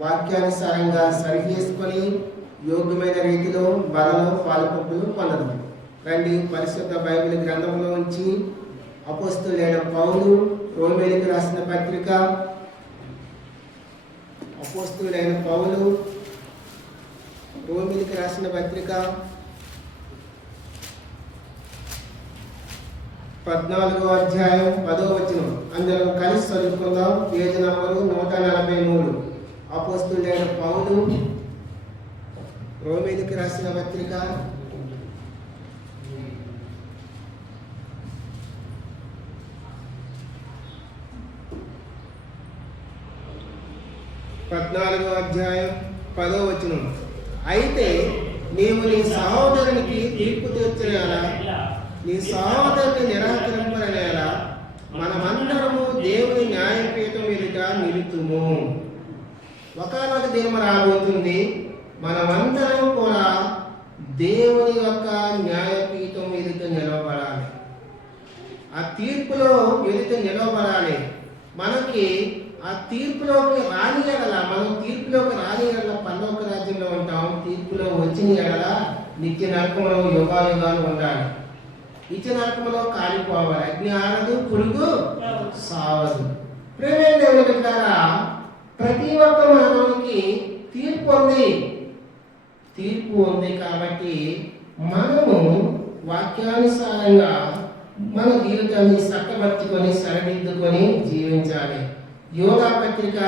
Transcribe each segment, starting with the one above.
వాక్యానుసారంగా సరి చేసుకొని యోగ్యమైన రీతిలో బలలో పాలుపొప్పులు పొందడం. రండి, పరిశుద్ధ బైబిల్ గ్రంథంలో ఉంచి అపోస్తలుడైన పౌలు రోమీయులకు రాసిన పత్రిక, అపోస్తలుడైన పౌలు రోమీయులకు రాసిన పత్రిక 14వ అధ్యాయం 10వ వచనం. అందరం కలిసి చదువుకుందాం. Page number 143. అపోస్తలుడైన పౌలు రోమీయులకు రాసిన పత్రిక 14వ అధ్యాయం 10వ వచనం. అయితే నీవు నీ సహోదరునికి తీర్పు తీర్చనేలా, నీ సహోదరుని నిరాకరింపనేలా మనమందరము దేవుని న్యాయపీఠం ఎదుట నిలుతుము. ఒకనొక దినం రాబోతుంది, మనమందరం కూడా దేవుని యొక్క న్యాయపీఠం ఎదుట నిలబడాలి. ఆ తీర్పులో ఎదుట నిలబడాలి. మనకి ఆ తీర్పులోకి రాని ఎడల, మనం తీర్పులోకి రాని ఎడల పరలోక రాజ్యంలో ఉంటాం. తీర్పులో వచ్చిన ఎడల నిత్య నరకంలో యుగాలు ఉండాలి. నిత్య నరకంలో కాలిపోవాలి. అగ్ని ఆరదు, పురుగు సావదు. ప్రేమైన దేవుని బిడ్డలారా, ప్రతి ఒక్క మానవునికి తీర్పు ఉంది. కాబట్టి మనము వాక్యానుసారంగా మన జీవితాన్ని చక్కబర్చుకొని సరిదిద్దుకొని జీవించాలి. యోధా పత్రిక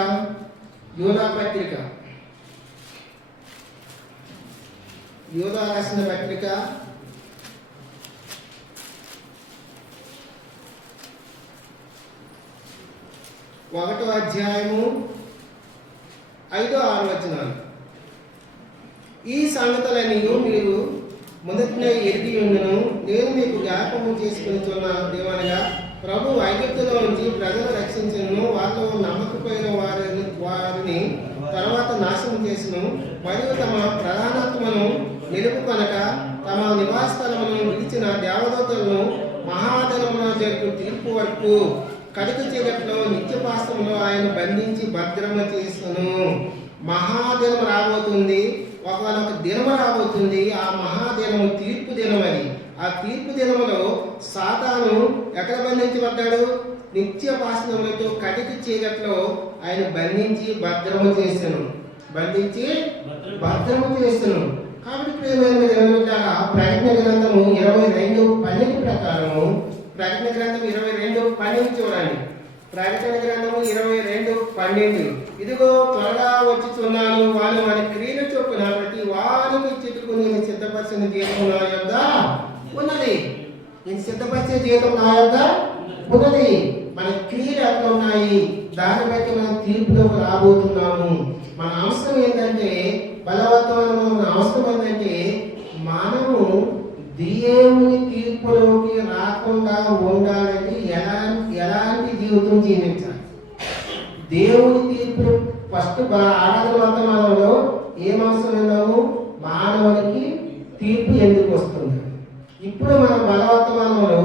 1వ అధ్యాయము 5-6 వచనాలు. ఈ సంగతులన్నీ మీరు మొదటినే ఎరిగి ఉండును. నేను మీకు జ్ఞాపకం చేసుకునిచున్న దేవనగా, ప్రభు ఐగుప్తులో నుంచి ప్రజలు రక్షించను, వారిలో నమ్మకపోయిన వారిని తర్వాత నాశనం చేసును, మరియు తమ ప్రధానత్వమును నిలుపుకొనక తమ నివాస స్థలమును విడిచిన దేవదూతలను మహాదినమున జరుపు తీర్పు వరకు కడుగు చీకట్లో నిత్యపాసంలో ఆయన బంధించి భద్రమ చేసును. మహాదినం రాబోతుంది, ఒకనొక దినము రాబోతుంది. ఆ మహాదినము తీర్పు దినమని. ఆ తీర్పు దినములో సాతాను ఎక్కడ బంధించబడ్డాడు? నిత్యపాసనములతో కటిక చీకట్లో ఆయన బంధించి భద్రము చేసను. కాబట్టి ప్రకటన గ్రంథము 22:12 ప్రకారము, ప్రకటన గ్రంథం 22:12 చూడండి. ప్రకటన గ్రంథము 22:12. ఇదిగో త్వరగా వచ్చుచున్నాను, వారు వారి క్రియలు చొప్పున ప్రతి వారికి చిట్టుకు నేను సిద్ధపరిచిన జీతం నా యొద్ద ఉన్నది. నేను సిద్ధపరిచే జీతం నా యొద్ద ఉన్నది. మన క్రియలు ఎట్లా ఉన్నాయి, దాన్ని బట్టి మనం తీర్పులోకి రాబోతున్నాము. మన అవసరం ఏంటంటే, బలవంతమైన అవసరం ఏంటంటే, మనము దేవుని తీర్పులోకి రాకుండా ఉండాలంటే ఎలాంటి జీవితం జీవించాలి. దేవుని తీర్పు ఫస్ట్ ఆరాధన వర్తమానంలో ఏం అవసరం ఉన్నాము? మానవునికి తీర్పు ఎందుకు వస్తుంది? ఇప్పుడు మనం బలవర్తమానంలో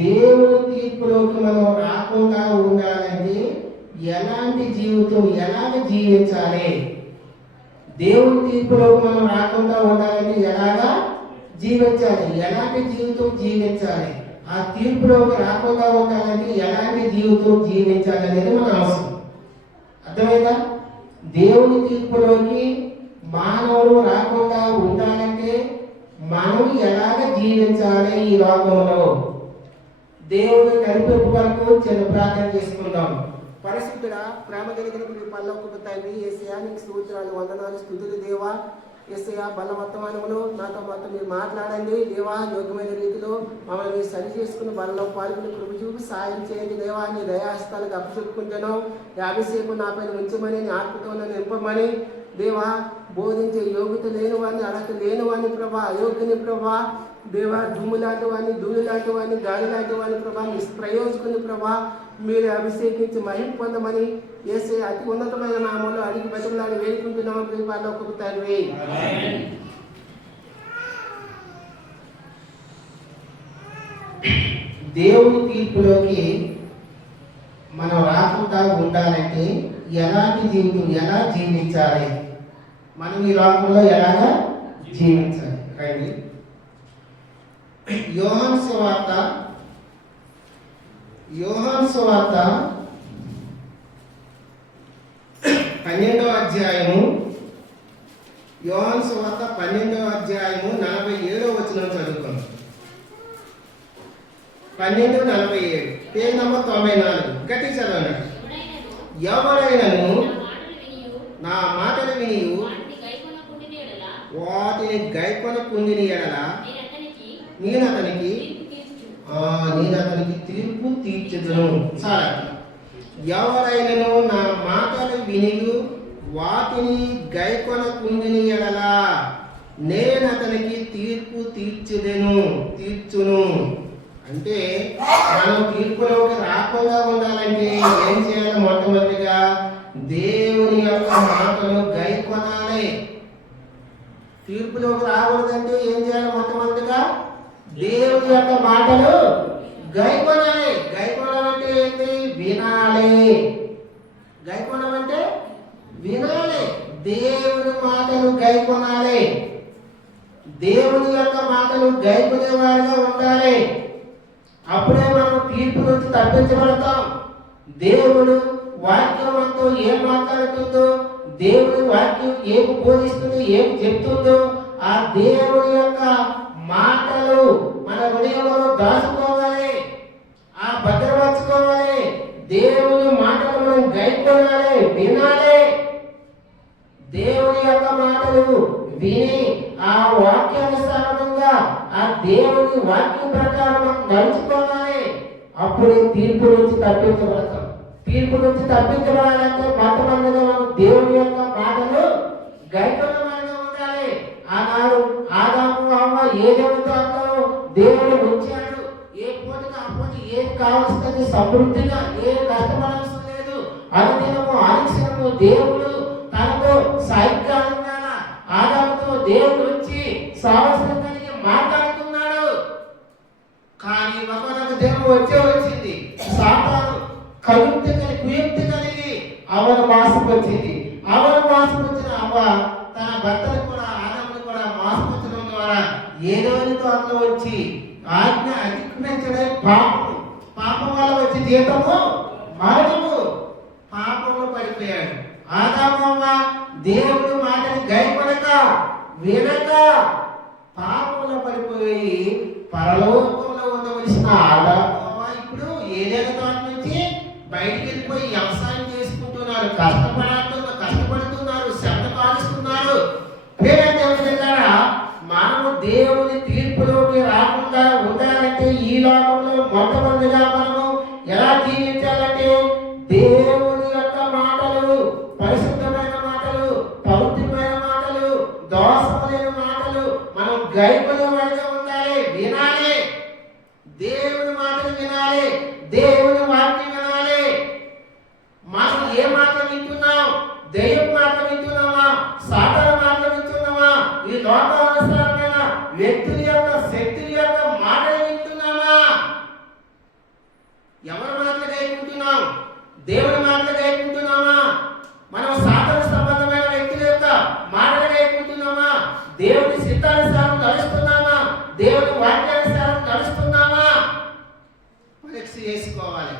దేవుని తీర్పులోకి మనం రాకుండా ఉండాలంటే ఎలాంటి జీవితం, ఎలాగ జీవించాలి? దేవుని తీర్పులోకి మనం రాకుండా ఉండాలంటే ఎలాగా జీవించాలి, ఎలాంటి జీవితం జీవించాలి? ఆ తీర్పులోకి రాకుండా ఉండాలంటే ఎలాంటి జీవితం జీవించాలి అనేది మన అవసరం. అర్థమైందా? దేవుని తీర్పులోకి మానవుడు రాకుండా ఉండాలంటే మనం ఎలాగ జీవించాలి ఈ లోకంలో? దేవుని కనిపింపు వరకు చిన్న ప్రార్థన చేసుకుందాం. పరిశుద్ధుడా, ప్రేమ కలిగిన మీ పల్లొక్క తండ్రి యేసయ్యా, నీకు స్తోత్రాలు, వందనాలు, స్తుతులు దేవా. యేసయ్యా, బలవర్తమానములు నాతో మొత్తం మీరు మాట్లాడండి దేవా. యోగ్యమైన రీతిలో మమ్మల్ని మీరు సరి చేసుకుని బలలో పాల్గొని కృప చూపి సాయం చేయండి దేవా. నీ దయాస్తాలకు అప్పచెప్పుకుంటాను. అభిషేకం నా పైన ఉంచమని, నీ ఆత్మతో నన్ను నింపమని దేవా. బోధించే యోగ్యత లేని వాడిని, అర్హత లేని వాడిని ప్రభా, అయోగ్యని ప్రభా దేవా. దుమ్ము లాంటి వాడిని, ధూళి లాంటి వాడిని, గాలి లాంటి వాడిని ప్రభా, నిష్ప్రయోజకుని ప్రభా మీరు అభిషేకించి మహిమ పొందమని యేసే అతి ఉన్నతమైన నామంలో అడిగి బతుకులాడి వేడుకుంటున్నాము ప్రియపాల్లో ఒక్కొక్క తండ్రి. దేవుని తీర్పులోకి మనం రాకుండా ఉండాలంటే ఎలాంటి జీవితం, ఎలా జీవించాలి, మనం ఈ లోకంలో ఎలాగా జీవించాలి. రండి, యోహాను సువార్త 12వ అధ్యాయము, యోహాను సువార్త 12వ అధ్యాయము 47వ వచనం చదువుకుందాం. 12:47, పేజ్ నంబర్ 94. గట్టి చదవండి. ఎవరైనను నా మాటలు విని వాటిని గైకొనకుండిన యెడల నేను అతనికి తీర్పు తీర్చుదును. చాలా, ఎవరైనను నా మాటలు విని వాటిని గైకొనకుండిన యెడల నేను అతనికి తీర్పు తీర్చును. అంటే మనం తీర్పులోకి రాకుండా ఉండాలంటే ఏం చేయాలి? మొట్టమొదటిగా దేవుని యొక్క మాటలు గైకొనాలి. తీర్పులోకి రాకూడదంటే ఏం చేయాలి? మొట్టమొదటిగా దేవుని యొక్క మాటలు గైకొనాలి. గైకొనడం అంటే ఏంటి? వినాలి. గైకొనడం అంటే వినాలి. దేవుని మాటలు గైకొనాలి. దేవుని యొక్క మాటలు గైకొనే వారిగా ఉండాలి. అప్పుడే మనం తీర్పు నుంచి తప్పించబడతాం. దేవుడు వాక్యం మనతో ఏం మాట్లాడుతుందో, దేవుని వాక్యం ఏం బోధిస్తుందో, ఏం చెప్తుందో ఆ దేవుని యొక్క మాటలు మన హృదయంలో దాచుకోవాలి, ఆ భద్రపరచుకోవాలి. దేవుని మాటలు మనం గైకొనాలి, వినాలి. దేవుని యొక్క మాటలు విని ఆ వాక్యానుసారంగా ఆ దేవుని వాక్యం ప్రకారం నడుచుకోవాలి. అప్పుడే తీర్పు నుంచి తప్పించబడతాం. తీర్పు నుంచి తప్పించబడాలంటే మొట్టమొదటిగా మనం దేవుని యొక్క మాటలు గైకొనవారిగా ఉండాలి. ఆనాడు ఆదాము అవ్వ ఏదేమితో అంటారో దేవుడు ఉంచాడు. ఏ పూటకి ఆ పూట ఏం కావాల్సింది సమృద్ధిగా, ఏం కష్టపడాల్సిన లేదు. అనుదినము అనుక్షణము దేవుడు తనతో సాయంకాలంగా ఆదాముతో దేవుడు వచ్చి సావసరం కలిగి మాట్లాడుతున్నాడు. కానీ ఒకనొక దేవుడు వచ్చింది సాతాను కుయుక్తి కలిగి అవన మాసం వచ్చింది. అవన మాసం వచ్చిన అవ్వ తన భర్తను కూడా ఆదామును కూడా మోసపుచ్చడం ద్వారా ఏదోనితో అందులో వచ్చి ఆజ్ఞ అతిక్రమించడం పాపం వల్ల వచ్చి జీతము మరణము. పాపంలో పడిపోయాడు ఆదాము అవ్వ. దేవుడు మాటని గైకొనక వినక పాపంలో పడిపోయి పరలోకంలో ఉండవలసిన ఆదాము అవ్వ ఇప్పుడు ఏదైనా తోట నుంచి బయటికి వెళ్ళిపోయి వ్యవసాయం చేసుకుంటున్నారు, కష్టపడుతున్నారు, శ్రద్ధ పాలిస్తున్నారు. మనము దేవుని తీర్పులోకి రాకుండా ఉండాలంటే ఈ లోకంలో మొట్టమొదటిగా మనము ఎలా జీవించాలంటే దేవుని యొక్క మాటలు, పరిశుద్ధమైన మాటలు, పవిత్రమైన మాటలు, దోషమైన మాటలు మనం గైకొనే వారిగా ఉండాలి, వినాలి. దేవుని మాటలు వినాలి, దేవుని వాక్యం వినాలి. మనం ఏ మాట వింటున్నాం? దైవ మాట వింటున్నామా? సాధారణ మాటలు వింటున్నామా? ఈ లోకానుసారమైన వ్యక్తుల యొక్క శక్తుల యొక్క మాటలు వింటున్నామా? ఎవరి మాటలు గైకుంటున్నాం? దేవుని మాటలు గైకుంటున్నామా? మనం సాధారణ సంబంధమైన వ్యక్తుల యొక్క మాటలు గైకుంటున్నామా? దేవుని సిద్ధానుసారం నడుస్తున్నామా? దేవుని వాక్యానుసారం నడుస్తున్నామా? పరీక్ష చేసుకోవాలి.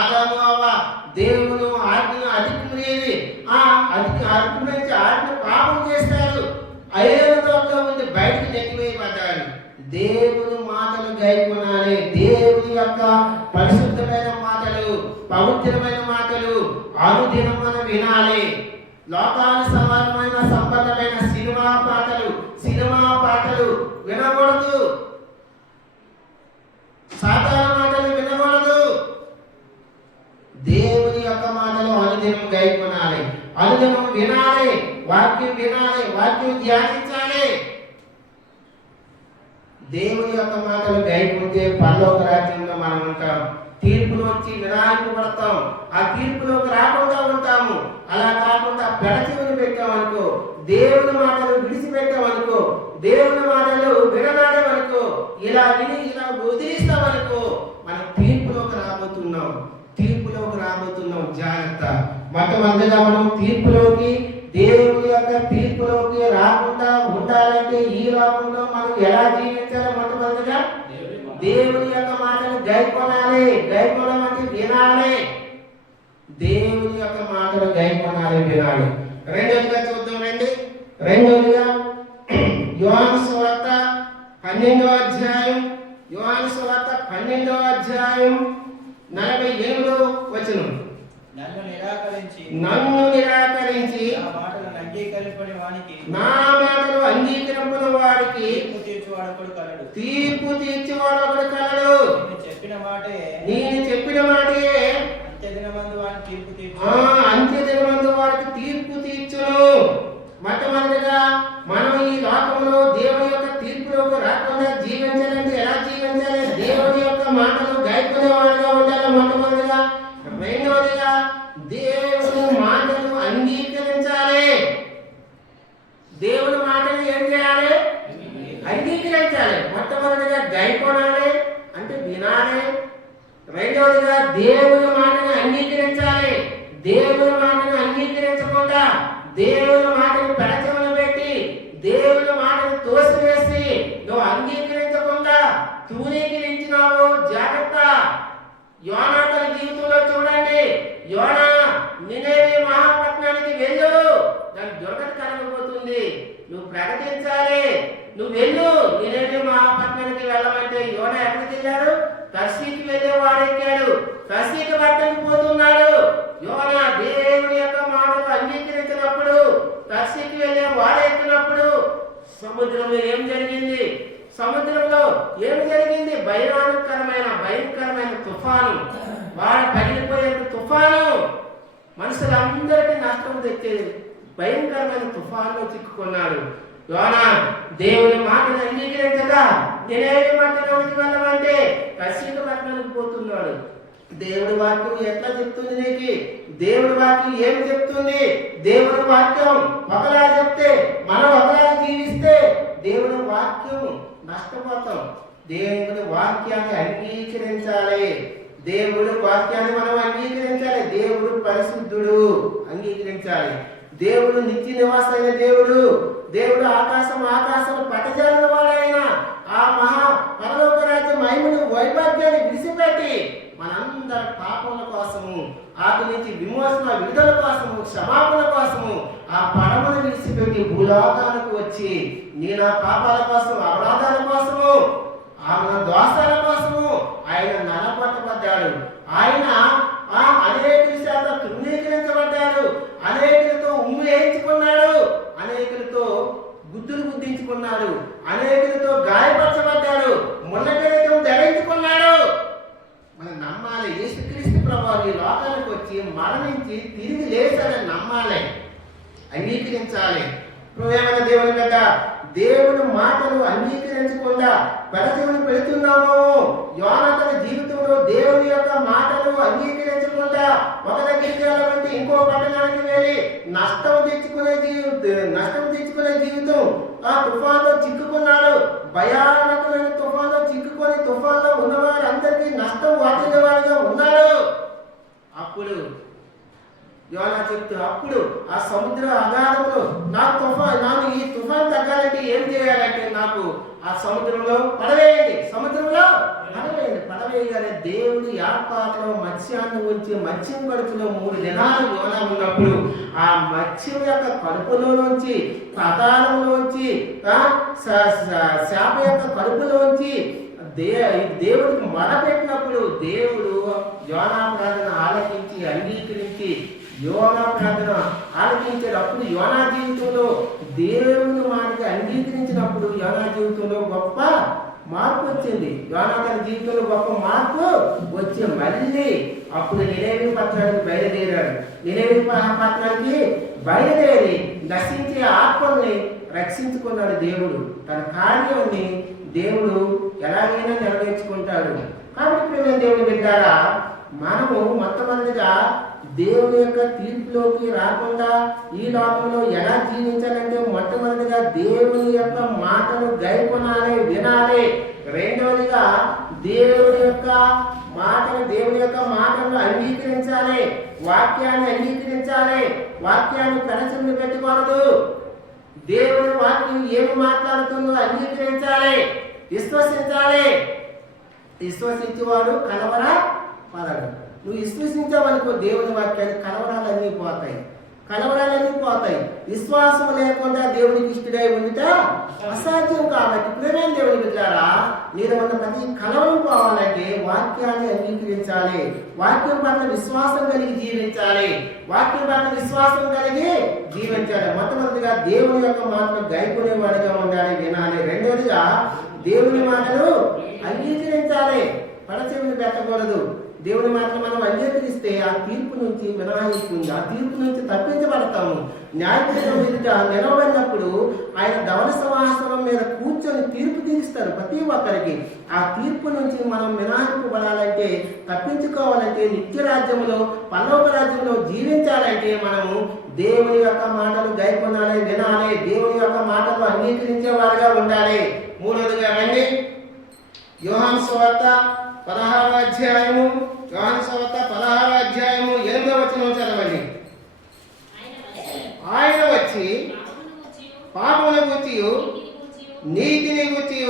ఆదాము అవ్వ దేవుని ఆజ్ఞను అతిక్రమించి ఆజ్ఞ పాపం చేస్తారు. ఐదవ తోటలో ఉండి బయటికి నెట్టివేయబడ్డారు. దేవుని మాటలు గైకొనాలి. దేవుని యొక్క పరిశుద్ధమైన మాటలు, పవిత్రమైన మాటలు అనుదినం మనం వినాలి. లోకానుసారమైన సంబంధమైన సినిమా పాటలు వినకూడదు. సాధారణ మాటలు వినకూడదు. దేవుని యొక్క మాటలు అనుదినం గైకొనాలి, అనుదినం వినాలి, వాక్యం వినాలి, వాక్యం ధ్యానించాలి. దేవుని యొక్క మాటలు గైకుంటే పరలోక రాజ్యంలో మనం ఉంటాం. తీర్పులోంచి వినాయింపబడతాం. ఆ తీర్పులోకి రాకుండా ఉంటాము. అలా కాకుండా పెడచెవిని పెట్టామనుకో, దేవుని మాటలు విడిచిపెట్టామనుకో, దేవుని మాటలు విననాడేమనుకో, ఇలా విని ఇలా వదిలిస్తామనుకో, మనం తీర్పులోకి రాబోతున్నాం. జాగ్రత్త. మొట్టమొదటిగా మనం దేవుని యొక్క తీర్పులోకి రాకుండా ఉండాలంటే ఈ లోకంలో మనం ఎలా జీవించాలో మొట్టమొదటిగా దేవుని యొక్క మాటను గైకొనాలి. గైకొనమంటే వినాలి. దేవుని యొక్క మాటను గైకొనాలి, వినాలి. రెండోదిగా చూద్దాం రండి. రెండోదిగా యోహాను సువార్త 12వ అధ్యాయం, యోహాను సువార్త 12వ అధ్యాయం 47వ వచనం. నన్ను నిరాకరించి నా మాటలు అంగీకరింపని వాడికి తీర్పు తీర్చువాడు ఒకడు కలడు. నేను చెప్పిన మాటే అంత్యదినమందు వాడికి తీర్పు తీర్చును. మొట్టమొదటిగా మనం ఈ లోకంలో దేవుని యొక్క తీర్పులోకి రాకుండా జీవించాలంటే ఎలా జీవించాలి? దేవుని యొక్క మాటలు గైకొనే వాడుగా ఉండాలి మొట్టమొదటిగా. రెండవదిగా దేవుని మాటలు అంగీకరించాలి. దేవుని మాటలు ఏం చేయాలి? అంగీకరించాలి. మొట్టమొదటిగా గైకొనాలి అంటే వినాలి. రెండవదిగా దేవుని మాటను అంగీకరించాలి. దేవుని మాటను అంగీకరించకుండా దేవుని మాటను పెడచమని పెట్టి దేవుని మాటను తోసివేసి నువ్వు అంగీకరించకుండా తూనీకరించినావు, జాగ్రత్త. యోనా తన జీవితంలో చూడండి. యోనా నినేవే మహాపట్నానికి వెళ్ళు, దానికి దుర్గత కలగబోతుంది, నువ్వు ప్రకటించాలి, నువ్వు వెళ్ళు. నినేవే మహాపట్నానికి వెళ్ళమంటే యోనా ఎక్కడికి వెళ్ళాడు? తర్సీకి వెళ్ళే వాడెక్కాడు, తర్సీకి పట్టణం పోతున్నాడు. యోనా దేవుని యొక్క మాటలు అంగీకరించినప్పుడు, తర్సీకి వెళ్ళే వాడెక్కినప్పుడు సముద్రంలో ఏం జరిగింది? సముద్రంలో ఏం జరిగింది? భయంకరమైన తుఫాను, వాడు పగిలిపోయేంత తుఫాను, మనుషులందరికీ నష్టం తెచ్చే భయంకరమైన తుఫాన్లో చిక్కుకున్నాడు. యోనా దేవుని మాటను అంగీకరించగా నినేవే పట్టణానికి వెళ్ళమంటే తర్సీకు పట్టణానికి పోతున్నాడు. దేవుడి వాక్యం ఎట్లా చెప్తుంది నీకు? దేవుడి వాక్యం ఏమి చెప్తుంది? దేవుడి వాక్యం ఒకలా చెప్తే మనం ఒకలా జీవిస్తే దేవుడి వాక్యం నష్టపోతాం. దేవుడి వాక్యాన్ని అంగీకరించాలి. దేవుడి వాక్యాన్ని మనం అంగీకరించాలి. దేవుడు పరిశుద్ధుడు, అంగీకరించాలి. దేవుడు నిత్య నివాసైన దేవుడు. దేవుడు ఆకాశం పట్టజాలని వాడైన ఆ మహా పరలోక రాజ్య మహిమను వైభాగ్యాన్ని విడిచిపెట్టి మనందరి పాపముల కోసము, ఆటి నుంచి విమోచన విడుదల కోసము, క్షమాపణ కోసము ఆ పడమను విడిచిపెట్టి భూలోకానికి వచ్చి నేను ఆ పాపాల కోసం, అపరాధాల కోసము, ఆమె దోషాల కోసము ఆయన నలపట్టబడ్డాడు. ఆయన అనేకుల చేత తృణీకరించబడ్డాడు, అనేకులతో ఉమ్ము వేయించుకున్నాడు, అనేకులతో గుద్దులు గుద్దించుకున్నాడు, అనేకులతో గాయపరచబడ్డాడు, ముళ్ళ కిరీటం ధరించుకున్నాడు. మనం నమ్మాలి. యేసుక్రీస్తు ప్రభువు ఈ లోకానికి వచ్చి మరణించి తిరిగి లేచాడని నమ్మాలి, అంగీకరించాలి. ప్రియమైన దేవుని బిడ్డ, దేవుని మాటలు అంగీకరించకుండా పెడచెవిని పెడుతున్నాము. యోనా తన జీవితంలో దేవుని యొక్క మాటలు అంగీకరించకుండా ఒక దగ్గరికి వెళ్ళమంటే ఇంకో పట్టణానికి వెళ్ళి నష్టం తెచ్చుకునే జీవితం. ఆ తుఫాన్లో చిక్కుకున్నాడు. భయానకమైన తుఫాన్లో చిక్కుకొని తుఫాన్లో ఉన్నవారందరికీ నష్టం వాటిల్లేవారుగా ఉన్నాడు. అప్పుడు యోనా చెప్తూ, అప్పుడు ఆ సముద్ర అగాధంలో నాకు ఈ తుఫాన్ తగ్గాలంటే ఏం చేయాలంటే నాకు ఆ సముద్రంలో పడవేయండి. పడవేయగానే దేవుడి ఏర్పాటులో మత్స్యాన్ని ఉంచి మత్స్యం కడుపులో 3 దినాలు యోనా ఉన్నప్పుడు ఆ మత్స్యం యొక్క కడుపులోంచి, పాతాళంలోంచి, శాప యొక్క కడుపులోంచి దేవుడికి మొరపెట్టినప్పుడు దేవుడు యోనా ప్రార్థన ఆలకించి అంగీకరించి యోనా ప్రార్థన ఆలకించేటప్పుడు యోనా జీవితంలో దేవుని మాటకి అంగీకరించినప్పుడు యోనా జీవితంలో గొప్ప మార్పు వచ్చింది. యోనా తన జీవితంలో గొప్ప మార్పు వచ్చి మళ్ళీ అప్పుడు నినేవే పట్టణానికి బయలుదేరాడు. నినేవే పట్టణానికి బయలుదేరి నశించే ఆత్మల్ని రక్షించుకున్నాడు. దేవుడు తన కార్యాన్ని దేవుడు ఎలాగైనా నెరవేర్చుకుంటాడు. కాబట్టి దేవుని బిడ్డారా, మనము మొట్టమొదటిగా దేవుని యొక్క తీర్పులోకి రాకుండా ఈ లోకంలో ఎలా జీవించాలంటే మొట్టమొదటిగా దేవుని యొక్క మాటను గైకొనాలి, వినాలి. రెండవదిగా దేవుని యొక్క దేవుని యొక్క మాటలను అంగీకరించాలి, వాక్యాన్ని అంగీకరించాలి, వాక్యాన్ని పెడచెవిన పెట్టుకోవద్దు. దేవుని వాక్యం ఏమి మాట్లాడుతుందో అంగీకరించాలి, విశ్వసించాలి. విశ్వసించేవాడు కలవర పడడు. నువ్వు విశ్వసించావనుకో దేవుని వాక్యాన్ని, కలవరాలన్నీ పోతాయి, కలవరాలన్నీ పోతాయి. విశ్వాసం లేకుండా దేవునికి ఇష్టడై ఉండుట అసాధ్యం. కాబట్టి ప్రేమైన దేవుని బిడ్డలారా, మీరు ఉన్న ప్రతి కలవరం పోవాలంటే వాక్యాన్ని అంగీకరించాలి, వాక్యం పట్ల విశ్వాసం కలిగి జీవించాలి, వాక్యం పట్ల విశ్వాసం కలిగి జీవించాలి. మొట్టమొదటిగా దేవుని యొక్క మాటలు గైకొనేవాడిగా ఉండాలి, వినాలి. రెండవదిగా దేవుని మాటలు అంగీకరించాలి, పడచెవిని పెట్టకూడదు. దేవుని మాటలు మనం అంగీకరిస్తే ఆ తీర్పు నుంచి మినహాయింపుంది, ఆ తీర్పు నుంచి తప్పించబడతాము. న్యాయపీఠం ఎదుట నిలబడినప్పుడు ఆయన ధవల సింహాసనం మీద కూర్చొని తీర్పు తీరుస్తారు ప్రతి ఒక్కరికి. ఆ తీర్పు నుంచి మనం మినహాయింపబడాలంటే, తప్పించుకోవాలంటే, నిత్య రాజ్యంలో పరలోక రాజ్యంలో జీవించాలంటే మనము దేవుని యొక్క మాటలు గైకొనాలి, వినాలి, దేవుని యొక్క మాటలు అంగీకరించే వారిగా ఉండాలి. మూడవదిగా రండి, యోహాను సువార్త 16వ అధ్యాయము, యోహాను సువార్త 16వ అధ్యాయము 8వ వచనం చదవండి. ఆయన వచ్చి పాపమును గూర్చి, నీతిని గూర్చి,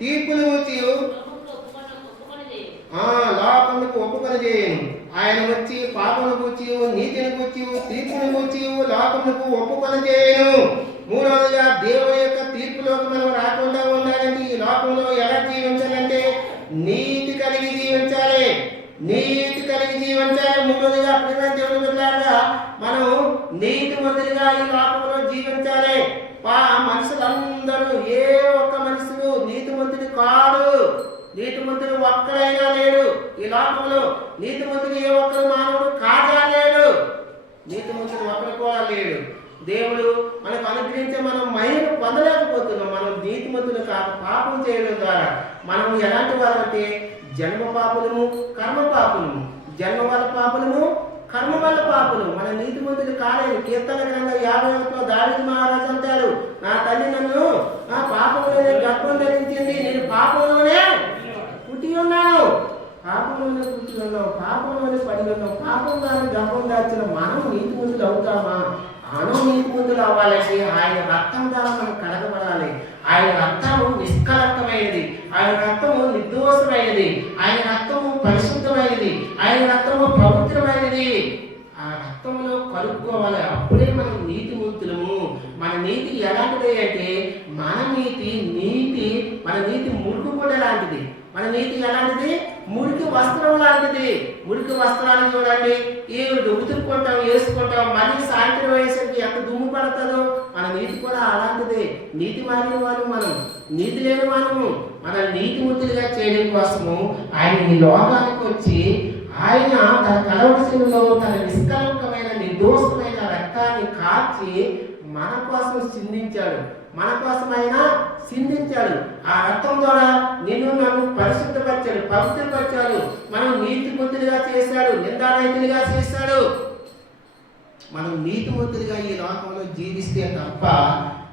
తీర్పును గూర్చి లోకములకు ఒప్పుకొని చేయను. ఆయన వచ్చి పాపమును గూర్చి, నీతిని గూర్చి, తీర్పును గూర్చి లోకములకు ఒప్పుకొని చేయను. మూడవదిగా దేవుని యొక్క తీర్పులోకి మనం రాకుండా ఉండాలంటే ఈ లోకంలో ఎలా జీవించాలంటే నీతి కలిగి జీవించాలి, నీతి కలిగి జీవించాలి. మూడవదిగా ప్రేమ దేవుని బిడ్డలారా, మనం నీతిమంతులుగా ఈ లోకంలో జీవించాలి. మనుషులందరూ ఏ ఒక్క మనుషులు నీతిమంతుడు కాడు, నీతిమంతుడు ఒక్కడైనా లేడు ఈ లోకంలో. నీతిమంతుడు ఏ ఒక్కరు మానవుడు కాజాలేడు, నీతిమంతుడు ఒక్కడు కూడా లేడు. దేవుడు మనకు అనుగ్రహించే మనం మహిమను పొందలేకపోతున్నాం. మనం నీతిమంతులు కాక పాపం చేయడం ద్వారా మనం ఎలాంటి వారంటే జన్మ పాపులము, కర్మ పాపులము. జన్మ వల్ల పాపులము, కర్మ వల్ల పాపులు. మన నీతిమంతులు కాలేదు. కీర్తన గ్రంథం 51లో దావీదు మహారాజు అంటాడు, నా తల్లి నన్ను పాపంలోనే గర్భం ధరించింది, నేను పాపంలోనే పుట్టి ఉన్నాను, పాపంలోనే పుట్టి ఉన్నావు, పాపంలోనే పడి ఉన్నావు. పాపంలోనే గర్భం దాచిన మనం నీతిమంతులు అవుతామా? మనం నీతిమంతులు అవ్వాలంటే ఆయన రక్తం ద్వారా మనం కడగబడాలి. ఆయన రక్తము నిష్కలకమైనది, ఆయన రక్తము నిర్దోషమైనది, ఆయన రక్తము పరిశుద్ధమైనది, ఆయన రక్తము పవిత్రమైనది. ఆ రక్తంలో కలుపుకోవాలి, అప్పుడే మనం నీతిమంతులము. మన నీతి ఎలాంటిది అంటే మన నీతి మన నీతి మురుకు కూడా లాంటిది. మన నీతి ఎలాంటిది? మురికి వస్త్రం లాంటిది. మురికి వస్త్రాన్ని చూడండి, ఉతుక్కుంటాం, వేసుకుంటాం, మళ్ళీ సాయంత్రం వేసరికి ఎంత దుమ్ము పడుతుందో మన నీతి కూడా అలాంటిదే. నీతి మారిన వాళ్ళు మనం, నీతి లేని మనము. మన నీతిమంతులుగా చేయడం కోసము ఆయన ఈ లోకానికి వచ్చి ఆయన తన కలవరశిలో తన నిష్కలంకమైన నిర్దోషమైన రక్తాన్ని కార్చి మన కోసం సిందించాడు, మన కోసం ఆయన సిందించాడు. ఆ రక్తం ద్వారా నిన్ను నన్ను పరిశుద్ధపరిచాడు, పవిత్రపరిచాడు, మనం నీతిమంతులుగా చేశాడు, నిందారహితులుగా చేశాడు. మనం నీతిమంతులుగా ఈ లోకంలో జీవిస్తే తప్ప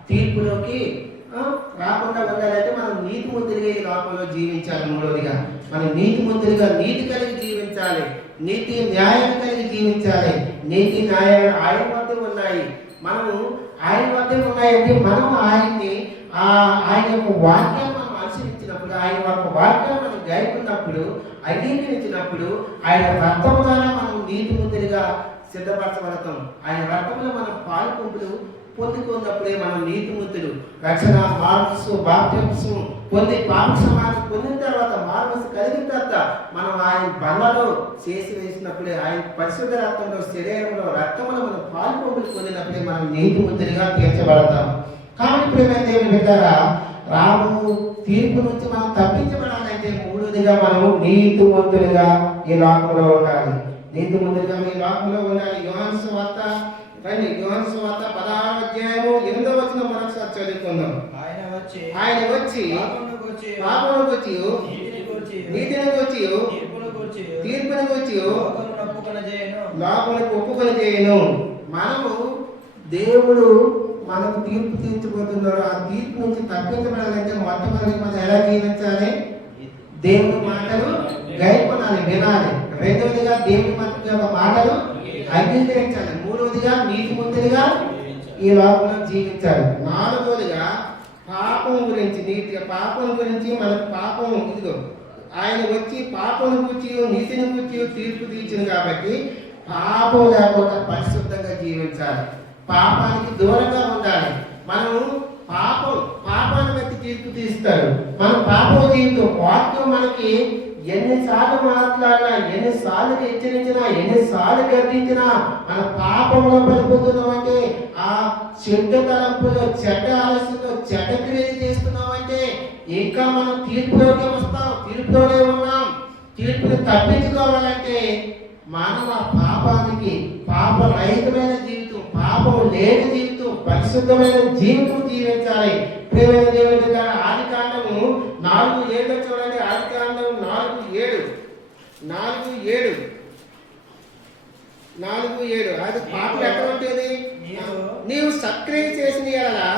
తీర్పులోకి రాకుండా ఉండాలంటే మనం నీతిమంతులుగా ఈ లోకంలో జీవించాలి. మూడవదిగా మనం నీతిమంతులుగా నీతి కలిగి జీవించాలి, నీతి న్యాయం కలిగి జీవించాలి. నీతి న్యాయాలు ఆయన వద్ద ఉన్నాయి, మనము ఆయన వద్ద ఉన్నాయంటే మనం ఆయన్ని ఆయన యొక్క వాక్యాన్ని మనం అనుసరించినప్పుడు, ఆయన యొక్క వాక్యాన్ని మనం గైకున్నప్పుడు, అంగీకరించినప్పుడు ఆయన రక్తం ద్వారా మనం నీతిమంతులుగా సిద్ధపరచబడతాం. ఆయన రక్తంలో మనం పాలు పంపులు పొందుకున్నప్పుడే మనం నీతిమంతులు. రక్షణ, మార్క్స్, బాప్తిస్మం పొంది పాప క్షమాపణ పొందిన తర్వాత, మార్గస్ కలిగిన తర్వాత మనం ఆయన బండలో చేసి వేసినప్పుడే, ఆయన పరిశుద్ధ రక్తంలో, శరీరంలో, రక్తంలో మనం పాలు పంపులు పొందినప్పుడే మనం నీతిమంతులుగా తీర్చబడతాం. కాబట్టి ప్రియమైన దేవుని బిడ్డలారా, రాము తీర్పు నుంచి మనం తప్పించబడాలంటే మూడోదిగా మనము నీతిమంతులుగా ఈ లోకంలో ఉండాలి, నీతిమంతులుగా ఈ లోకంలో ఉండాలి. యోహాను సువార్త రండి, యోహాను సువార్త 16వ అధ్యాయము 8వ వచనం మరొకసారి చదువుకుందాం. ఆయన వచ్చి పాపమును గూర్చి, నీతిని గూర్చి, తీర్పును గూర్చి లోకములకు ఒప్పుకొని చేయను. మనము దేవుడు మనకు తీర్పు తీర్చబోతున్నాడు. ఆ తీర్పు నుంచి తప్పించబడాలంటే మొట్టమొదటి మనం ఎలా జీవించాలి? దేవుని మాటలు గైకొనాలి, వినాలి. రెండవదిగా దేవుని మంత్రి యొక్క మాటలు అంగీకరించాలి. మూడవదిగా నీతిమంతుడిగా ఈ లోకంలో జీవించాలి. నాలుగవదిగా పాపం గురించి, పాపం గురించి మనకు పాపం ఇదిగో ఆయన వచ్చి పాపం గురించి నీతిని గురించి తీర్పు తీర్చింది కాబట్టి పాపం లేకుండా పరిశుద్ధంగా జీవించాలి. పాపానికి దూరంగా ఉండాలి. మనం పాపాన్ని బట్టి తీర్పు తీస్తాడు. మనం పాపం జీవితం వాక్యం మనకి ఎన్నిసార్లు మాట్లాడినా, ఎన్నిసార్లు హెచ్చరించినా, ఎన్నిసార్లు గర్దించినా మన పాపంలో పడిపోతున్నామంటే, ఆ చెడ్డ తలంపులో, చెడ్డ ఆలస్యంలో, చెడ్డ క్రియలు చేస్తున్నామంటే ఇంకా మనం తీర్పులోకి వస్తాం. తీర్పులోనే ఉన్నాం. తీర్పుని తప్పించుకోవాలంటే మనం ఆ పాపానికి, పాపరహితమైన జీవితం, పాపం లేని జీవితం, పరిశుద్ధమైన జీవితం జీవించాలి. ప్రియమైన దేవుడి గారు ఆదికాండము 4:7 చూడండి. ఆదికాండం 4:7 అది పాపం ఎక్కడ ఉంటుంది? నీవు సక్రియ చేసిన ఎడలా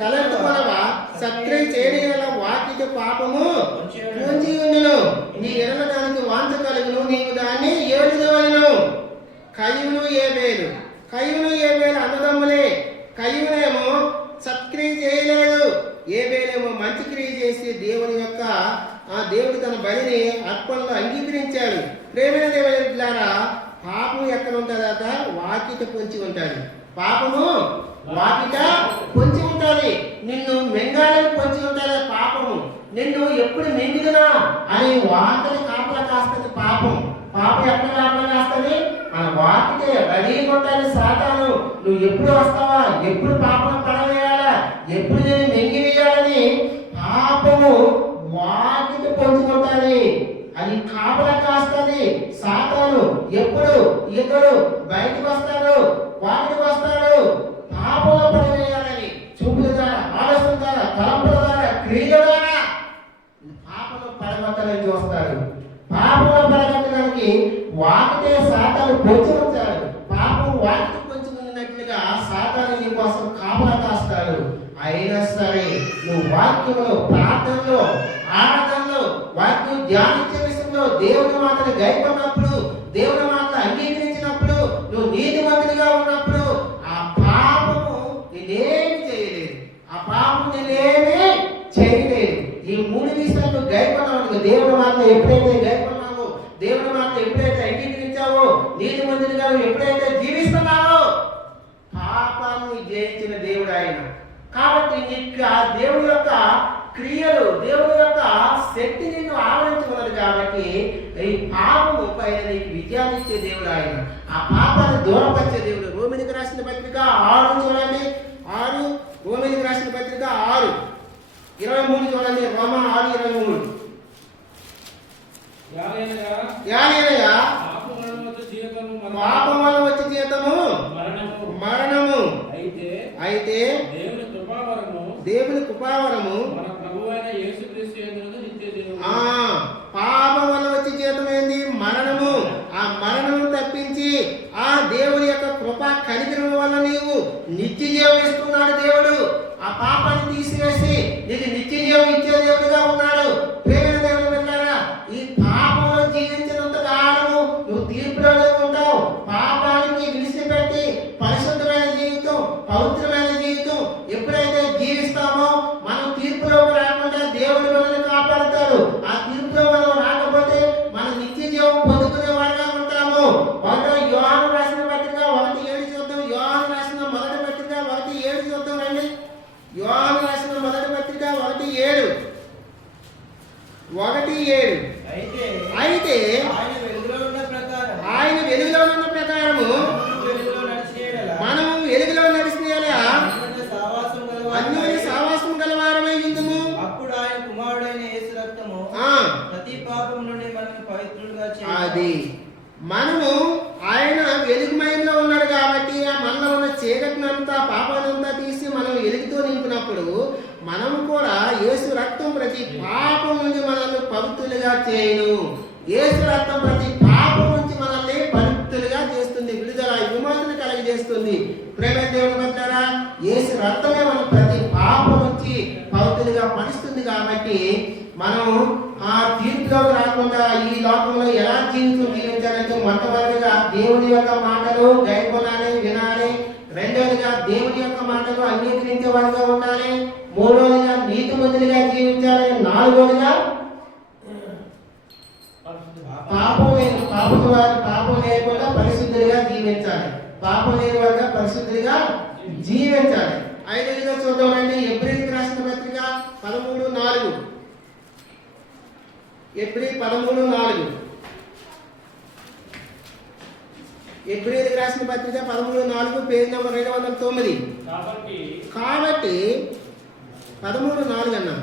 తలంటుకొనవా, సక్రియ చేయని ఎడలా వాకిట పాపము పొంచి ఉండును. నీ ఎడల దానికి వాంఛ కలుగును, నీవు దాన్ని ఏడుదవలెను. కయ్యూను ఏబేలు అన్నదమ్ములే. కయ్యూనేమో సత్క్రియ చేయలేదు, ఏబేలేమో మంచి క్రియ చేసి దేవుడు తన బలిని అర్పణలో అంగీకరించాడు. ప్రేమైన దేవులారా, పాపం ఎక్కడ ఉంటుందట? వాకిట పొంచి ఉంటుంది. పాపము వాకిట పొంచి ఉంటుంది. నిన్ను మెంగాలని పొంచి ఉంటుంది పాపము. నిన్ను ఎప్పుడు మింగిదునా అని వాకిని కాపలా కాస్తుంది పాపం. పాపం ఎక్కడ కాపలా కాస్తుంది? మన వాకితే రెడీ కొట్టాలి సాతాను. నువ్వు ఎప్పుడు వస్తావా, ఎప్పుడు పాపం పడవేయాలా, ఎప్పుడు నేను మింగివేయాలని పాపము వాకిట పొంచుకుంటుంది. అది కాపలా కాస్తుంది సాతాను. ఎప్పుడు ఇతడు బయటకు వస్తాడు, వాకిటికి వస్తాడు పాపంలో పడవేయాలని. చూపుల ద్వారా, ఆలోచన ద్వారా, తలంపుల ద్వారా, క్రియల ద్వారా పాపంలో పడగొట్టాలని చూస్తాడు. పాపంలో పడగొట్టడానికి వాకితే సాతాను పొంచి ఉంచాడు. పాపం వాకిటి పొంచి ఉన్నట్లుగా సాతాను నీ కోసం కాపలా కాస్తాడు. అయినా సరే నువ్వు వాక్యంలో, ప్రార్థనలో, ఆరాధనలో, వాక్యం ధ్యానించే విషయంలో దేవుని మాటలు గైకొన్నప్పుడు, దేవుని మాటలు అంగీకరించినప్పుడు, నువ్వు నీతిమంతుడిగా ఉన్నప్పుడు ఆ పాపము నేనేమి చేయలేదు. ఆ పాపం నేనేమి చేయలేదు. ఈ 3 విషయాలు గైకొన్నావు. దేవుని మాటలు ఎప్పుడైతే గైకొన్నావో, దేవుని మాటలు ఎప్పుడైతే అంగీకరించావో, నీతిమంతుడిగా ఎప్పుడైతే జీవిస్తున్నావో, పాపాన్ని జయించిన దేవుడు ఆయన. కాబట్టి నీకు ఆ దేవుని యొక్క క్రియలు, దేవుని యొక్క శక్తి నిన్ను ఆవరించుకున్నది. కాబట్టి ఈ పాపము పైన నీకు విజయాన్నిచ్చే దేవుడు ఆయన. ఆ పాపాన్ని దూరపరిచే దేవుడు. రోమిలికి రాసిన పత్రిక 6 చూడండి. 6 రోమిలికి రాసిన పత్రిక 6:23 చూడండి. రోమా 6:23. పాపం వల్ల వచ్చే జీవితము మరణము. అయితే దేవుని కృపావరము పాపం వల్ల వచ్చే జీవితం ఏంది? మరణము. ఆ మరణము తప్పించి ఆ దేవుని యొక్క కృపా కనికరం వల్ల నీవు నిత్య జీవం ఇస్తున్నాడు దేవుడు. ఆ పాపాన్ని తీసివేసి నీకు నిత్య జీవం ఇచ్చే దేవుడుగా ఉన్నాడు. ప్రేమ దేవుడు విన్నారా? ఈ పాపంలో జీవించినంత కాలము నువ్వు తీర్పులోనే ఉంటావు. పాపానికి విడిచిపెట్టి పరిశుద్ధమైన జీవితం, పవిత్రమైన జీవితం ఎప్పుడైతే జీవిస్తామో మనం తీర్పులోకి రాకుండా దేవుడు మనల్ని కాపాడుతాడు. ఆ తీర్పులో మనం రాకపోతే మన నిత్య జీవం పొందుకునే వాడిగా ఉంటాము. యోహాను రాసిన పత్రిక 1:7 చూద్దాం. యోహాను రాసిన మొదటి పత్రిక 1:7 చూద్దాం రండి. యోహాను రాసిన మొదటి పత్రిక 1:7. అయితే ఆయన వెలుగులో ఉన్న ప్రకారము మనం వెలుగులో నడిచిన అన్యోన్య సావాసం గలవారమై ఉందుము. అప్పుడు ఆయన కుమారుడైన యేసు రక్తము ప్రతి పాపం నుండి మనల్ని పవిత్రులుగా చేయును. అది మనము ఆయన వెలుగుమయంలో ఉన్నాడు కాబట్టి ఆ మనలో ఉన్న చీకటినంతా, పాపానంతా తీసి మనం వెలుగుతో నింపినప్పుడు మనం కూడా యేసు రక్తం ప్రతి పాపం నుంచి మనల్ని పవిత్రులుగా చేయును. యేసు రక్తం ప్రతి పాపం నుంచి మనల్ని పవిత్రులుగా చేస్తుంది, విడుదల, విమోచన కలిగజేస్తుంది. ప్రేమ దేవుని వద్దారా, యేసు రక్తమే మనం ప్రతి పాపం నుంచి పవిత్రులుగా పరుస్తుంది. కాబట్టి మనం ఆ తీర్పులోకి రాకుండా, ఈ లోకంలో దేవుని యొక్క మాటలు గైకొనాలి, వినాలి. రెండవదిగా దేవుని యొక్క మాటలు అంగీకరించే వారిగా ఉండాలి. మూడవదిగా నీతిమంతులుగా జీవించాలి. నాలుగవదిగా పాపం లేకుండా పరిశుద్ధులుగా జీవించాలి. పాపం లేని వారిగా పరిశుద్ధులుగా జీవించాలి. ఐదవదిగా చూద్దామండి, ఎబ్రీయులకు రాసిన పత్రిక 13:4. ఎబ్రీయులకు 13:4. ఎబ్రీయులకు రాసిన పత్రిక 13:4, పేజ్ నంబర్ 209. కాబట్టి 13:4 అన్నా,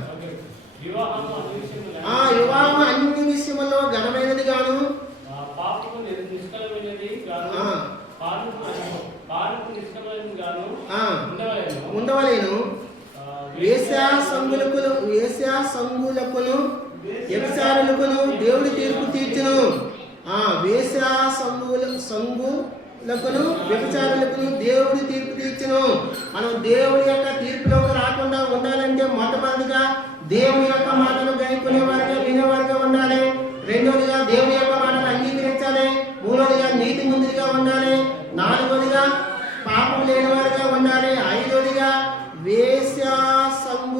వివాహం అన్ని విషయములో ఘనమైనది గాను ఉండవలేను. వేశ్యాసంగులకును వ్యభిచారులకును దేవుడి తీర్పు తీర్చును. వేశ్యాసంగులకును వ్యభిచారులకును దేవుడి తీర్పు తీర్చును. మనం దేవుడి యొక్క తీర్పులోకి రాకుండా ఉండాలంటే మొట్టమొదటిగా దేవుని యొక్క మాటలు గైకొనేవారుగా వినేవారుగా ఉండాలి. రెండవదిగా దేవుని యొక్క మాటలు అంగీకరించాలి. మూడవదిగా నీతిమంతులుగా ఉండాలి. నాలుగవదిగా పాపం లేని వారుగా ఉండాలి. ఐదవదిగా వేశ్యాసంగులను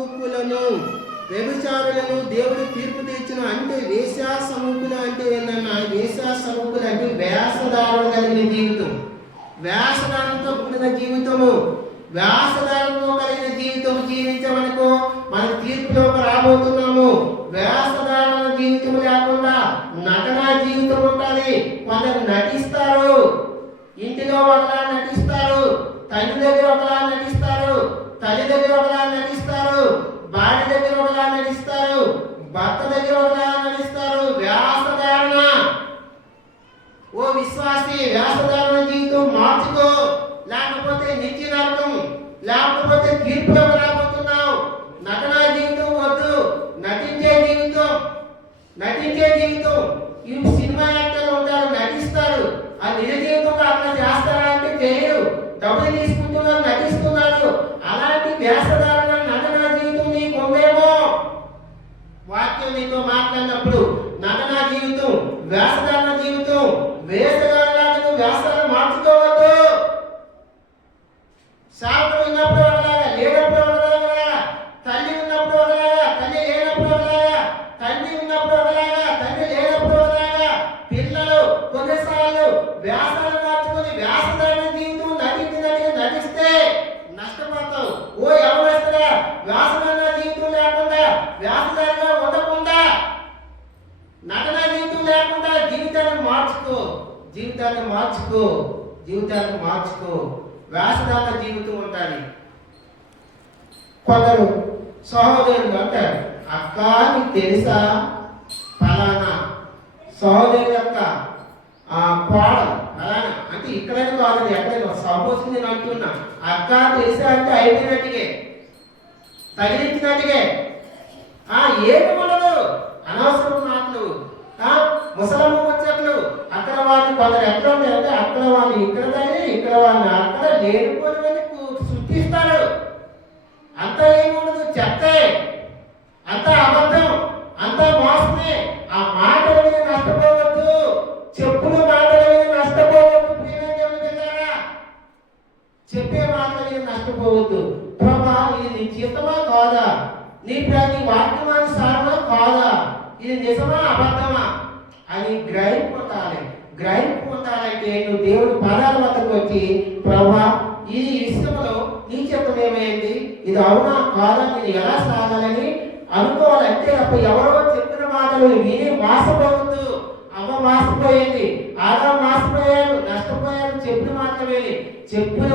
వ్యభిచారులను దేవుడు తీర్పు తీర్చును. అంటే వేశ్యాసంగులు అంటే ఏంటన్నా, వేశ్యాసంగులు అంటే వేషధారణ కలిగిన జీవితం, వేషధారణతో కూడిన జీవితము. వేషధారణతో కలిగిన జీవితం జీవించమనుకో మన తీర్పులోకి రాబోతున్నాము. వేషధారణ జీవితం లేకుండా నటనా జీవితం ఉండాలి. కొందరు నటిస్తారు, ఇంటిలో ఒకలా నటిస్తారు, తల్లి దగ్గర ఒకలా నటిస్తారు, తల్లి దగ్గర ఒకలా నటిస్తారు, భార్య దగ్గర ఒకలా నటిస్తారు, భర్త దగ్గర ఒకలా నటిస్తారు. వేషధారణ. ఓ విశ్వాసి, వేషధారణ జీవితం మార్చుకో, లేకపోతే నిత్య నరకం, లేకపోతే తీర్పులోకి రాబోతున్నావు. నటనా జీవితం వద్దు, నటించే జీవితం. ఈ సినిమా యాక్టర్లు ఉంటారు, నటిస్తారు. ఆ నిజ జీవితంలో అట్లా చేస్తారా అంటే చేయరు, డబ్బులు తీసుకుంటున్నారు, నటిస్తున్నారు. అలాంటి వేషధారణ నటనా జీవితం నీకు ఉందేమో. వాక్యం నీతో మాట్లాడినప్పుడు నటనా జీవితం, వేషధారణ జీవితం, వేషధారణకు వేషాలు మార్చుకోవద్దు. శాపం ఉన్నప్పుడు ఒకలాగా, లేనప్పుడు ఒకలాగా, తల్లి ఉన్నప్పుడు ఒకలాగా, తల్లి లేనప్పుడు ఒకలాగా, తల్లి ఉన్నప్పుడు ఒకలాగా, తల్లి లేనప్పుడు ఒకలాగా. పిల్లలు కొన్నిసార్లు వ్యాసాలు మార్చుకొని వ్యాసధారణ జీవితం నటిస్తే నష్టపోతావు. ఓ ఎవరిస్తారా, వ్యాసధారణ జీవితం లేకుండా, వ్యాసధారణ ఉండకుండా, నటన జీవితం లేకుండా జీవితాన్ని మార్చుకో. వేషధారణ జీవితం ఉండాలి. కొందరు సహోదరులు అంటారు, అక్క నీకు తెలుసా ఫలానా సహోదరు యొక్క కోడలు ఫలానా అంటే ఇక్కడైనా కాదు, ఎక్కడైనా సపోజ్ నేను అంటున్నా. అక్క తెలుసా అంటే అయిపోయినట్టుగే, తగిలించినట్టుగే. ఏమి ఉండదు, అనవసరం మాటలు, ముసలమ్మ ముచ్చట్లు. అక్కడ వాళ్ళు కొందరు ఎక్కడ ఉంటాయంటే అక్కడ వాళ్ళు ఇక్కడ తగిలి, ఇక్కడ వాళ్ళని అక్కడ లేనిపోయినవన్నీ సృష్టిస్తారు. అంతా ఏముండదు, చెప్తే అంతా అబద్ధం, అంతా మోసమే. ఆ మాటల మీద నష్టపోవద్దు, చెప్పుల మాటల మీద నష్టపోవద్దు. చెప్పే మాటల మీద నష్టపోవద్దు. ప్రభా ఇది నీ చిత్తమా కాదా, నీ వాక్యమానుసారమా కాదా, ఇది నిజమా అబద్ధమా అని గ్రహింపు పొందాలంటే నువ్వు దేవుడి పాదాల వద్దకు వచ్చి, ప్రభా ఈ విషయంలో నీ చిత్తం ఏమైంది, ఇది అవునా కాదా, నేను ఎలా సాగాలని అనుకోవాలంటే అప్పుడు ఎవరో చెప్పిన మాటలు విని మోసపోవద్దు. అమ్మ మోసపోయింది, ఆదా మోసపోయాడు, నష్టపోయాడు. చెప్పిన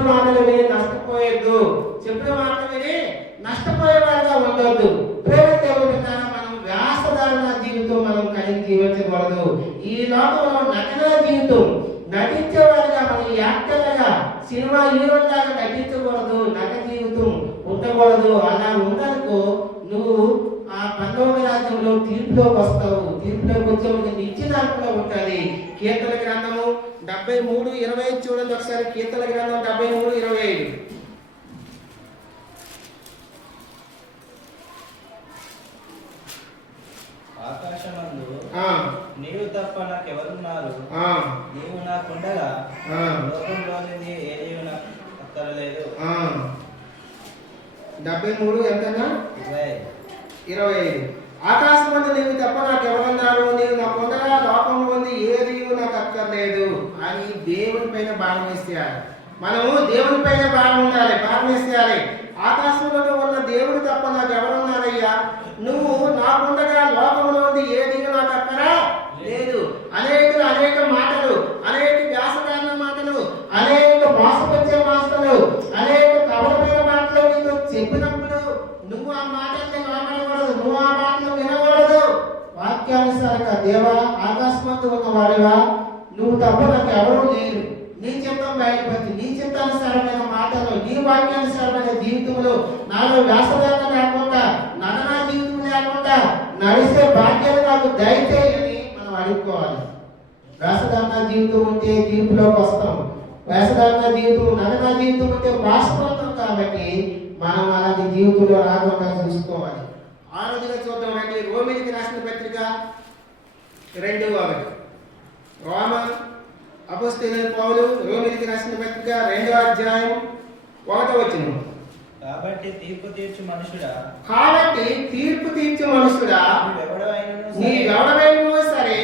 మాటలు విని నష్టపోయొద్దు. చెప్పిన మాటలు విని నష్టపోయేవాడుగా ఉండొద్దు. ప్రేమ దేవుడి మనం వ్యాసధారణ జీవితం మనం కలిగి జీవించకూడదు. ఈ లోకంలో నటనా జీవితం నటించేవారుగా, మనం యాక్టర్లుగా, సినిమా హీరోలాగా నటించకూడదు. నట జీవితం ఉండకూడదు. అలా ఉండనుకో నువ్వు ఆ పరలోక రాజ్యంలో తీర్పులోకి వస్తావు. తీర్పులోకి వచ్చే నిత్యదాంట్లో ఉంటుంది. కీర్తన గ్రంథము 73:25 చూడండి ఒకసారి. కీర్తన గ్రంథం 73:25. ఆకాశమందు నీవు తప్ప నాకెవరున్నారు, నీవు నాకుండగా 73 ఎంతన్నా? 25. 25. ఆకాశమందు నీవు తప్ప నాకు ఎవరన్నారు, నీవు నాకు ఉండగా లోకంలో ఉంది ఏది నాకు అక్కర్లేదు అని దేవుని పైన భారం వేసేయాలి. మనము దేవుని పైన భారం ఉండాలి, భారం వేసేయాలి. ఆకాశంలో ఉన్న దేవుడు తప్ప నాకు ఎవరున్నారయ్యా, నువ్వు నాకుండగా లోకంలో ఉంది ఏది నాకు అక్కర లేదు. అనేక మాటలు, అనేక వ్యాసకారణ మాటలు, అనేక మోసపరిచే మాటలు, అనేక కవలమైన మాటలు నీకు చెప్పినప్పుడు నువ్వు ఆ మాటల్ని మాట్లాడకూడదు, నువ్వు ఆ మాటలు వినకూడదు. వాక్యానుసారంగా దేవా ఆకాశమందు ఉన్న వాడివా, నువ్వు తప్ప నాకు ఎవరూ లేరు, నీ చిత్తం బయటపడి నీ చిత్తానుసారమైన మాటలు, నీ వాక్యానుసారమైన జీవితంలో నాలో వ్యాసదాన లేకుండా, నటనా జీవితం లేకుండా నడిసే భాగ్యాలు నాకు దయచేయని మనం అడుక్కోవాలి. వ్యాసదాన జీవితం ఉంటే జీవితంలోకి వస్తాం, వ్యాసదాన జీవితం, నటనా జీవితం ఉంటే వాస్తవం. కాబట్టి మనం అలాంటి జీవితంలో రాకుండా చూసుకోవాలి. ఆరోగ్యంగా చూద్దామంటే రోమిలికి రాసిన పత్రిక 2:1. అపోస్తలుడైన పౌలు రోమిలికి రాసిన పత్రిక 2:1. కాబట్టి తీర్పు తీర్చు మనుషుడా, నీవెవడవైనను సరే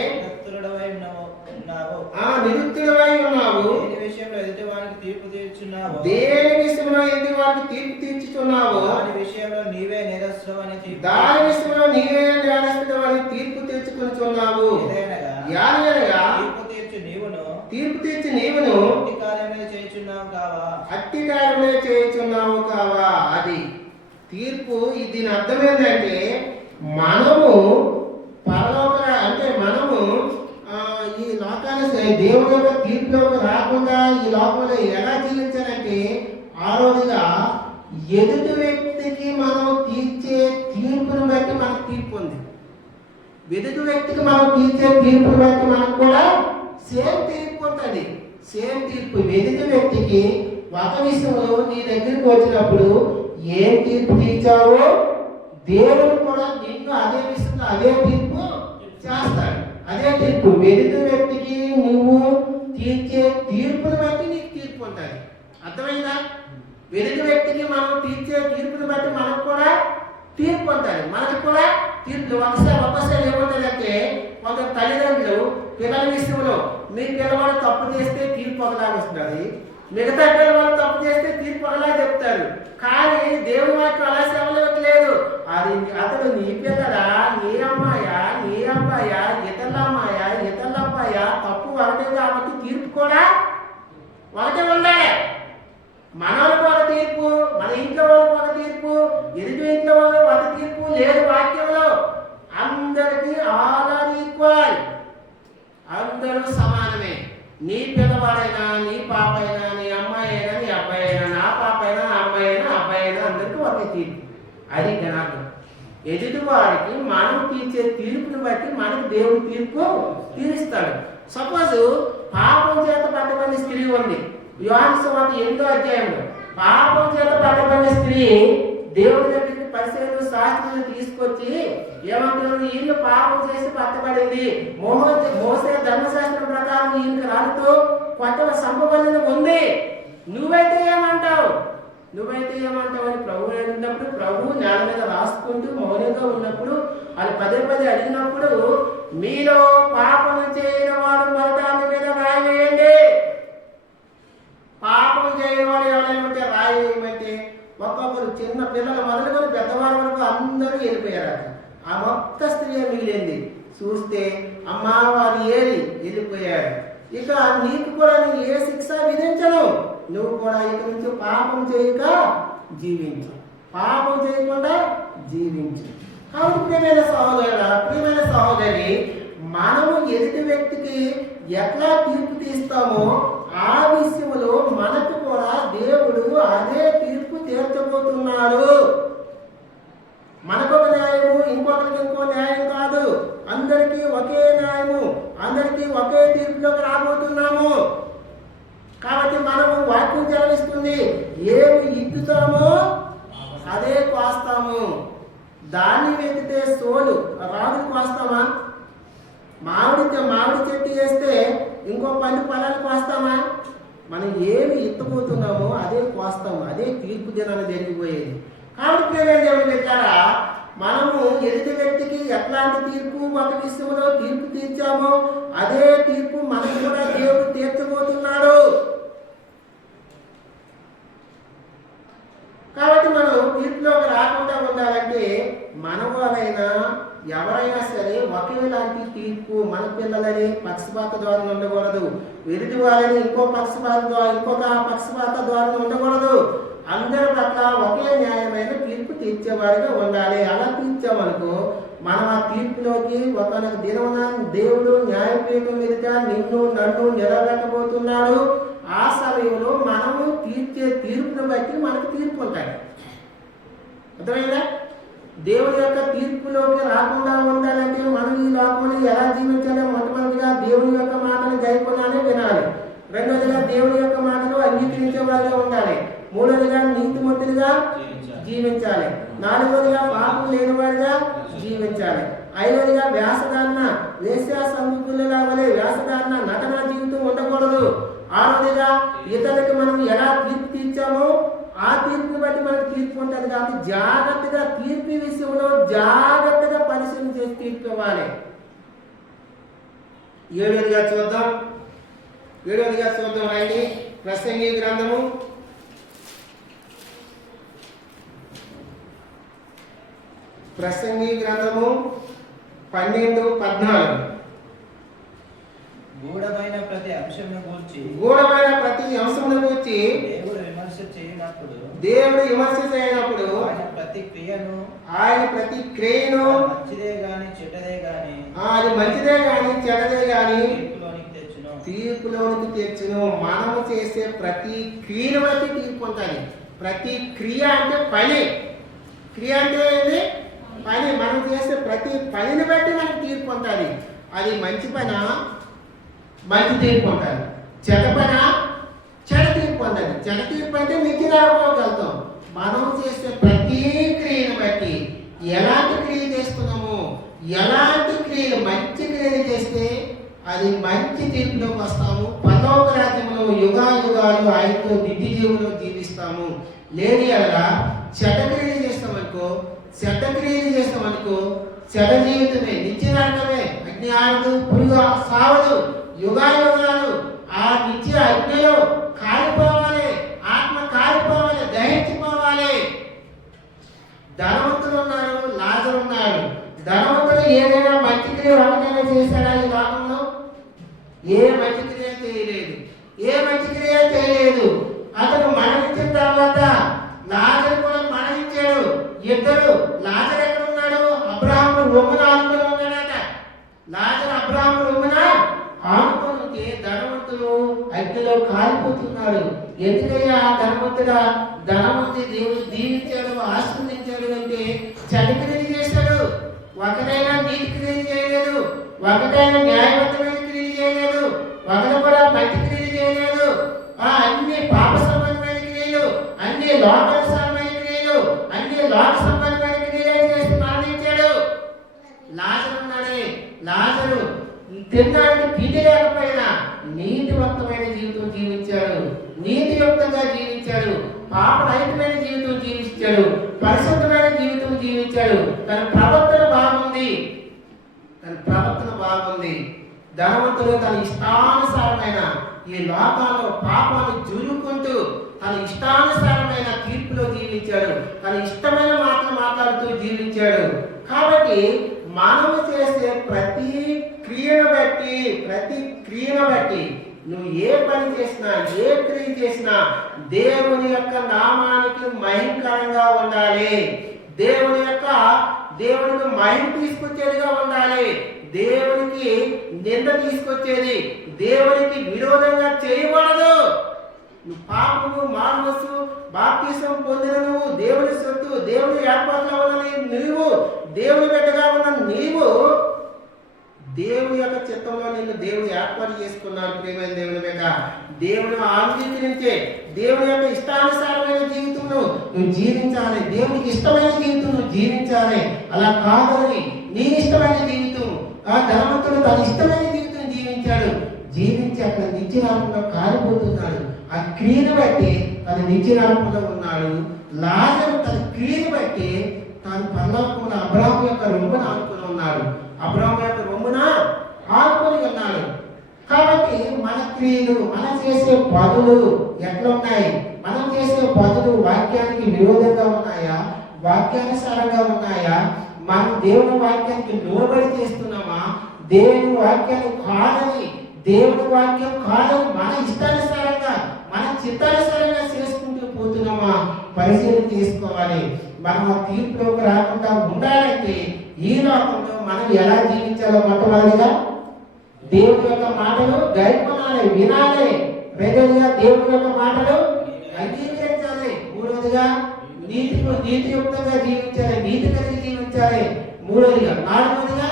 నిరుత్తుడవై ఉన్నావు, దేని విషయంలో ఎదుటివానికి తీర్పు తీర్చుచున్నావో దాని విషయంలో నీవే నేరస్తుడవని తీర్పు తీర్చుకొనుచున్నావు. తీర్పు తీర్చి నీవును అట్టి కార్యములే చేయుచున్నావు కావా. అది తీర్పు. దీని అర్థం ఏంటంటే మనము పరలోక అంటే మనము ఈ లోకాన్ని దేవుని యొక్క తీర్పులోకి రాకుండా ఈ లోకంలో ఎలా జీవించాలంటే ఆ రోజుగా ఎదుటి వ్యక్తికి మనం తీర్చే తీర్పును బట్టి మనకు తీర్పు ఉంది. ఎదుటి వ్యక్తికి మనం తీర్చే తీర్పును బట్టి మనకు కూడా సేమ్ తీర్పు ఉంటుంది. సేమ్ తీర్పు. ఎదుటి వ్యక్తికి ఒక విషయంలో నీ దగ్గరికి వచ్చినప్పుడు ఏం తీర్పు తీర్చావో దేవుడు కూడా నిన్ను అదే విషయంలో అదే తీర్పు చేస్తాడు. అదే తీర్పు. ఎదుటి వ్యక్తికి నువ్వు తీర్చే తీర్పును బట్టి నీకు తీర్పు ఉంటుంది. అర్థమైందా? ఎదుటి వ్యక్తికి మనం తీర్చే తీర్పును బట్టి మనకు కూడా తీర్పు ఉంటుంది. మనకు కూడా తీర్పు ఒక్కసారి ఏమవుతుందంటే కొంత తల్లిదండ్రులు పిల్లల విషయంలో మీ పిల్లవాడు తప్పు చేస్తే తీర్పు ఒకలాగా వస్తుంది, మిగతా పిల్లవాడు తప్పు చేస్తే తీర్పు ఒకలా చెప్తారు. కానీ దేవుని వాక్యం అలా సెలవులేదు. అది అతడు నీ పిల్లరా, నీ అమ్మాయా, నీ అబ్బాయా, ఇతరుల అమ్మాయా, ఇతరుల అబ్బాయా, తప్పు ఒకటే కాబట్టి తీర్పు కూడా ఒకటే ఉండాలి. మన వాళ్ళకి ఒక తీర్పు, మన ఇంట్లో వాళ్ళకి ఒక తీర్పు, ఎదుటి ఇంట్లో వాళ్ళకి ఒక తీర్పు లేదు వాక్యంలో. అందరికీ ఆల్ ఆర్ ఈక్వల్, అందరూ సమానమే. నీ పిల్లవాడైనా, నీ పాప అయినా, నీ అమ్మాయి అయినా, నీ అబ్బాయి అయినా, నా పాప అయినా, నా అమ్మాయి అయినా, అబ్బాయి అయినా అందరికీ ఒకే తీర్పు. అది జ్ఞానం. ఎదుటివాడికి మనం తీర్చే తీర్పుని బట్టి మనకు దేవుడు తీర్పు తీరుస్తాడు. సపోజ్ పాపం చేత పట్టబడిన స్త్రీ ఉంది. యోహాను సువార్త 8వ అధ్యాయంలో పాపం చేత పట్టబడిన స్త్రీ దేవుడి దగ్గరికి పరిశీలన శాస్త్రులను తీసుకొచ్చి ఏమంటున్నారు, ఈయన పాపం చేసి పట్టబడింది, మోసే ధర్మశాస్త్రం ప్రకారం ఈయనకి రాళ్ళతో కొత్త సంపవలన ఉంది, నువ్వైతే ఏమంటావు అని ప్రభు అడిగినప్పుడు ప్రభు నేల మీద రాసుకుంటూ మౌనంగా ఉన్నప్పుడు వాళ్ళు పదే అడిగినప్పుడు మీలో పాపం చేయని వాడు మొదటి మీద రాయి వేయండి. పాపం చేయని వాడు ఎవరైనా రాయి వేయమంటే ఒక్కొక్కరు చిన్న పిల్లలు మొదలుకొని పెద్దవారి వరకు అందరూ వెళ్ళిపోయారు. ఆ మొత్త స్త్రీ మిగిలింది. చూస్తే అమ్మా వారు ఏరి వెళ్ళిపోయారు. ఇక నీకు కూడా నేను ఏ శిక్ష విధించను, నువ్వు కూడా ఇక నుంచి పాపం చేయక జీవించు, పాపం చేయకుండా జీవించు. కాబట్టి ప్రియమైన సహోదరుడా, ప్రియమైన సహోదరి, మనము ఎదుటి వ్యక్తికి ఎట్లా తీర్పు తీస్తామో ఆ విషయంలో మనకు కూడా దేవుడు అదే తీర్పు తీర్చబోతున్నాడు. మనకొక న్యాయము, ఇంకొకరికి ఇంకో న్యాయం కాదు. అందరికీ ఒకే న్యాయము, అందరికీ ఒకే తీర్పులోకి రాబోతున్నాము. కాబట్టి మనము వాక్యం చదివిస్తుంది, ఏమి ఇద్దుతామో అదే కోస్తాము. దాన్ని వెతితే సోలు రాజులు కోస్తామా? మామిడి చెట్టు వేస్తే ఇంకో 10 పొలాలు కోస్తామా? మనం ఏమి ఎత్తపోతున్నామో అదే కోస్తాము, అదే తీర్పు దినాన్ని జరిగిపోయేది. కాబట్టి ప్రియమైన దేవుని బిడ్డలారా, మనము ఎదుటి వ్యక్తికి ఎట్లాంటి తీర్పు ఒక విషయంలో తీర్పు తీర్చామో అదే తీర్పు మనకు కూడా దేవుడు తీర్చబోతున్నాడు. కాబట్టి మనం తీర్పులోకి రాకుండా ఉండాలంటే మన వాళ్ళైనా ఎవరైనా సరే ఒకేలాంటి తీర్పు, మన పిల్లలని పక్షపాత ద్వారా ఉండకూడదు, ఎదుటి వాళ్ళని ఇంకొక పక్షపాత ద్వారా ఉండకూడదు. అందరి పట్ల ఒకే న్యాయమైన తీర్పు తీర్చేవాడిగా ఉండాలి. అలా తీర్చామనుకో మనం ఆ తీర్పులోకి ఒకనొక దినమున దేవుడు న్యాయపీఠం మీద నిన్ను నన్ను నిలబెట్టబోతున్నాడు. ఆ సమయంలో మనము తీర్చే తీర్పును బట్టి మనకు తీర్పు ఉంటాయి. అర్థమైందా? దేవుని యొక్క తీర్పులోకి రాకుండా ఉండాలంటే మనం ఈ లోకంలో ఎలా జీవించాలో మొట్టమొదటిగా దేవుని యొక్క మాటలు గైకొనాలి, వినాలి. రెండవదిగా దేవుని యొక్క మాటలు అంగీకరించే వారిగా ఉండాలి. మూడవదిగా నీతిమంతులుగా జీవించాలి. నాలుగవదిగా పాపం లేని వారిగా జీవించాలి. ఐదవదిగా వేశ్యా సంగుల వలె వేషధారణ నటన జీవితం ఉండకూడదు. ఆరవదిగా ఇతరులకు మనం ఎలా తీర్పు తీర్చామో ఆ తీర్పుని బట్టి మనకు తీర్పు ఉంటుంది. కాబట్టి జాగ్రత్తగా తీర్పు విషయంలో జాగ్రత్తగా పరిశీలన చేసి తీర్పు ఇవ్వాలి. ఏడవదిగా చూద్దాం రండి. ప్రసంగి గ్రంథము 12:14. గూఢమైన ప్రతి అంశమును గూర్చి దేవుడు విమర్శ చేయనప్పుడు ఆయన ప్రతి క్రియను అది మంచిదే గాని చెడ్డదే గాని తీర్పులోనికి తెచ్చును. మనము చేసే ప్రతి క్రియను బట్టి తీర్పు ఉంటుంది. ప్రతి క్రియ అంటే పని. క్రియ అంటే ఏంటి? పని. మనం చేసే ప్రతి పనిని బట్టి మనకు తీర్పు ఉంటుంది. అది మంచి పనా, మంచి తీర్పు ఉంటుంది. చెడ్డ పనా, చెడ్డ తీర్పు ఉంటుంది. చెడ్డ తీర్పు అంటే నిత్య నరకంలోకి వెళ్తాం. మనం చేసే ప్రతి క్రియను బట్టి ఎలాంటి క్రియ చేస్తున్నాము, ఎలాంటి క్రియలు మంచి క్రియలు చేస్తే అది మంచి తీర్పులోకి వస్తాము. పరలోక రాజ్యంలో యుగాలు ఆయనతో నిత్య జీవులో జీవిస్తాము. లేని అలా చెడ్డ క్రియలు చేస్తామనుకో చెడ్డ జీవితమే, నిత్య నరకమే. అగ్ని ఆడదు, పురుగు సావదు. యుగాలు ఆ నిత్య అగ్నిలో కాలిపోవాలి, ఆత్మ కాలిపోవాలి, దహించిపోవాలి. ధనవంతులు ఉన్నారు, లాజరు ఉన్నాడు. ధనవంతుడు ఏదైనా మంచి క్రియ ఒకటైనా చేశాడా ఈ లోకంలో? ఏ మంచి క్రియ చేయలేదు. అతను మరణించిన తర్వాత లాజరు కూడా మరణించాడు. ఇద్దరు. లాజరు ఎక్కడ ఉన్నాడు? అబ్రహాము రొమ్మున ఆనుకొని ఉన్నాడట. లాజరు అబ్రహాము రొమ్మున ఆనుకొని ధనవంతుడు అగ్నిలో కాలిపోతున్నాడు. ఎందుకయ్యా ధనవంతుడు దేవుడు దీవించాడు, ఆశీర్వదించాడు అంటే చెడ్డ క్రియలు చేశాడు. ఒకటైనా నీతి క్రియలు చేయలేదు, ఒకటైనా న్యాయబద్ధమైన క్రియలు చేయలేదు, ఒకటి కూడా మంచి క్రియలు చేయలేదు. అన్ని పాప సంబంధమైన క్రియలు, అన్ని లోక సంబంధమైన క్రియలు, అన్ని లోక సంబంధమైన క్రియలు చేసి మరణించాడు. లాజరు ఉన్నాడే, లాజరు తినడానికి తిండి లేకపోయినా నీతివంతమైన జీవితం జీవించాడు, నీతియుక్తంగా జీవించాడు, పాపరహితమైన జీవితం జీవించాడు, పరిశుద్ధమైన జీవితం జీవించాడు. తన ప్రవర్తన బాగుంది. ధనవంతుడు తన ఇష్టానుసారమైన ఈ లోకాల్లో పాపాన్ని జురుకుంటూ తన ఇష్టానుసారమైన తీర్పులో జీవించాడు, తన ఇష్టమైన మాటలు మాట్లాడుతూ జీవించాడు. కాబట్టి మనము చేసే ప్రతి క్రియను బట్టి నువ్వు ఏ పని చేసినా, ఏ క్రియ చేసినా దేవుని యొక్క నామానికి మహిమకరంగా ఉండాలి. దేవునికి మహిమ తీసుకొచ్చేదిగా ఉండాలి. దేవునికి నింద తీసుకొచ్చేది, దేవునికి విరోధంగా చేయకూడదు. నువ్వు పాపము, మానసు, బాప్తిసం పొందిన నువ్వు, దేవుని సొత్తు, దేవుని ఏర్పాట్లో ఉన్న నీవు, దేవుని బిడ్డగా ఉన్న నీవు, దేవుని యొక్క చిత్తంలో నిన్ను దేవుడు ఏర్పాటు చేసుకున్నాడు. ప్రియమైన దేవుని బిడ్డ, దేవుని ఆందోళించే దేవుని యొక్క ఇష్టానుసారమైన జీవితం నువ్వు జీవించాలి. దేవునికి ఇష్టమైన జీవితం నువ్వు జీవించాలి. అలా కాదని నీ ఇష్టమైన జీవితం, ఆ ధనవంతుడు తన ఇష్టమైన జీవితం జీవించాడు. జీవించి అక్కడ నిత్య రాకుండా కాలిపోతున్నాడు. ఆ క్రియను బట్టి తను నిత్యనామములో ఉన్నాడు. లాజరు తన క్రియను బట్టి తాను పరలోకమున అబ్రాహాము యొక్క రొమ్మున ఆనుకుని ఉన్నాడు. అబ్రాహాము యొక్క రొమ్మున ఆనుకుని ఉన్నాడు. కాబట్టి మన క్రియలు, మనం చేసే పనులు ఎట్లా ఉన్నాయి? మనం చేసే పనులు వాక్యానికి విరోధంగా ఉన్నాయా, వాక్యానుసారంగా ఉన్నాయా? మనం దేవుని వాక్యానికి లోబడి చేస్తున్నామా? దేవుని వాక్యాన్ని కాదని, దేవుని వాక్యం కాదని మన ఇష్టానుసారంగా, మన చిత్తానుసారంగా చేసుకుంటూ పోతున్నామా? పరిశీలన చేసుకోవాలి. మనం ఆ తీర్పులోకి రాకుండా ఉండాలంటే ఈ లోకంలో మనం ఎలా జీవించాలో మొట్టమొదటిగా దేవుని యొక్క మాటలు గైకొనాలి, వినాలి. రెండవదిగా దేవుని యొక్క మాటలు అంగీకరించాలి. మూడవదిగా నీతియుక్తంగా జీవించాలి, నీతి కలిగి జీవించాలి. మూడవదిగా, నాలుగవదిగా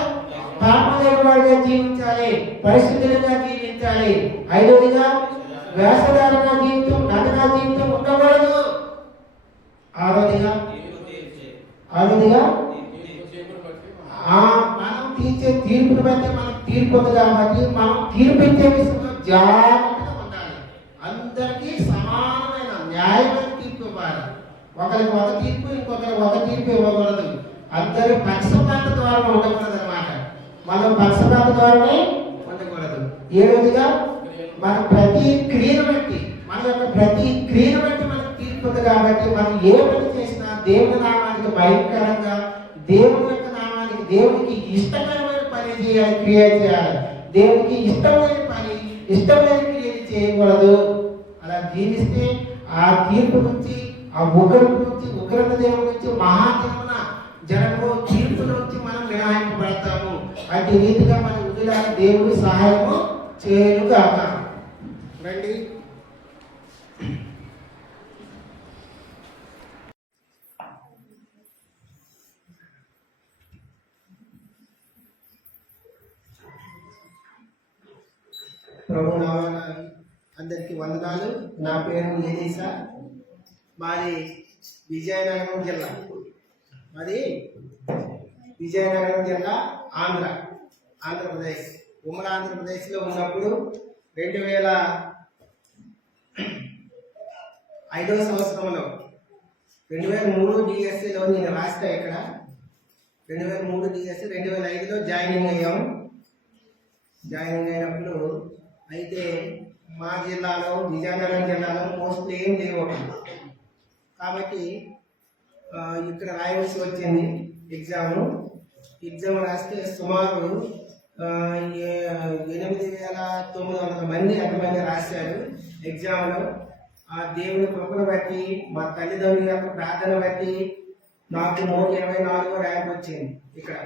పాపలేనివాడిగా జీవించాలి, పరిశుద్ధులుగా జీవించాలి. ఐదవదిగా వేషధారణ జీవితం, నటన జీవితం ఉండకూడదు. ఆరవదిగా మనం తీర్చే తీర్పును బట్టి మనం తీర్పు ఉంది కాబట్టి మనం తీర్పిచ్చే విషయంలో జాగ్రత్తగా ఉండాలి. అందరికీ సమానమైన న్యాయమైన తీర్పు ఇవ్వాలి. ఒకరికి ఒక తీర్పు, ఇంకొకరికి ఒక తీర్పు ఇవ్వకూడదు. అందరి పక్షపాత ద్వారా ఉండకూడదు అన్నమాట. మనం పక్షపాత ద్వారానే ఉండకూడదు. ఏడవదిగా మన ప్రతి క్రియను బట్టి, మన యొక్క ప్రతి క్రియను బట్టి మనకు తీర్పు ఉంది కాబట్టి మనం ఏ పని చేసినా దేవుని నామానికి భయంకరంగా, దేవుని యొక్క నామానికి, దేవునికి ఇష్టకరమైన పని చేయాలి, క్రియ చేయాలి. దేవునికి ఇష్టమైన పని, ఇష్టమైన క్రియలు చేయకూడదు. అలా జీవిస్తే ఆ తీర్పు నుంచి, ఆ ఉగ్రత నుంచి, ఉగ్రత దేవుడి నుంచి, మహాదేవున జనము తీర్పు నుంచి మనం మినహాయింపబడతాము. అటు రీతిగా మన వదిలాల దేవుడి సహాయము చేయనుగాక. రండి. ప్రభు నామాన అందరికీ వందనాలు. నా పేరు ఏలీసా. మాది విజయనగరం జిల్లా. ఆంధ్రప్రదేశ్. ఉమ్మడి ఆంధ్రప్రదేశ్లో ఉన్నప్పుడు 2005వ సంవత్సరంలో 2003 డిఎస్సిలో నేను రాస్తా. ఇక్కడ 2003 డిఎస్సి, 2005లో జాయినింగ్ అయ్యాము. జాయినింగ్ అయినప్పుడు అయితే మా జిల్లాలో, విజయనగరం జిల్లాలో పోస్టులు ఏం లేవు. కాబట్టి ఇక్కడ రాయవలసి వచ్చింది ఎగ్జామ్ రాస్తే సుమారు 8,900 మంది ఎంతమంది రాశారు ఎగ్జామ్లో. ఆ దేవుని కృపను బట్టి, మా తల్లిదండ్రుల యొక్క ప్రార్థన బట్టి నాకు 124 ర్యాంక్ వచ్చింది. ఇక్కడ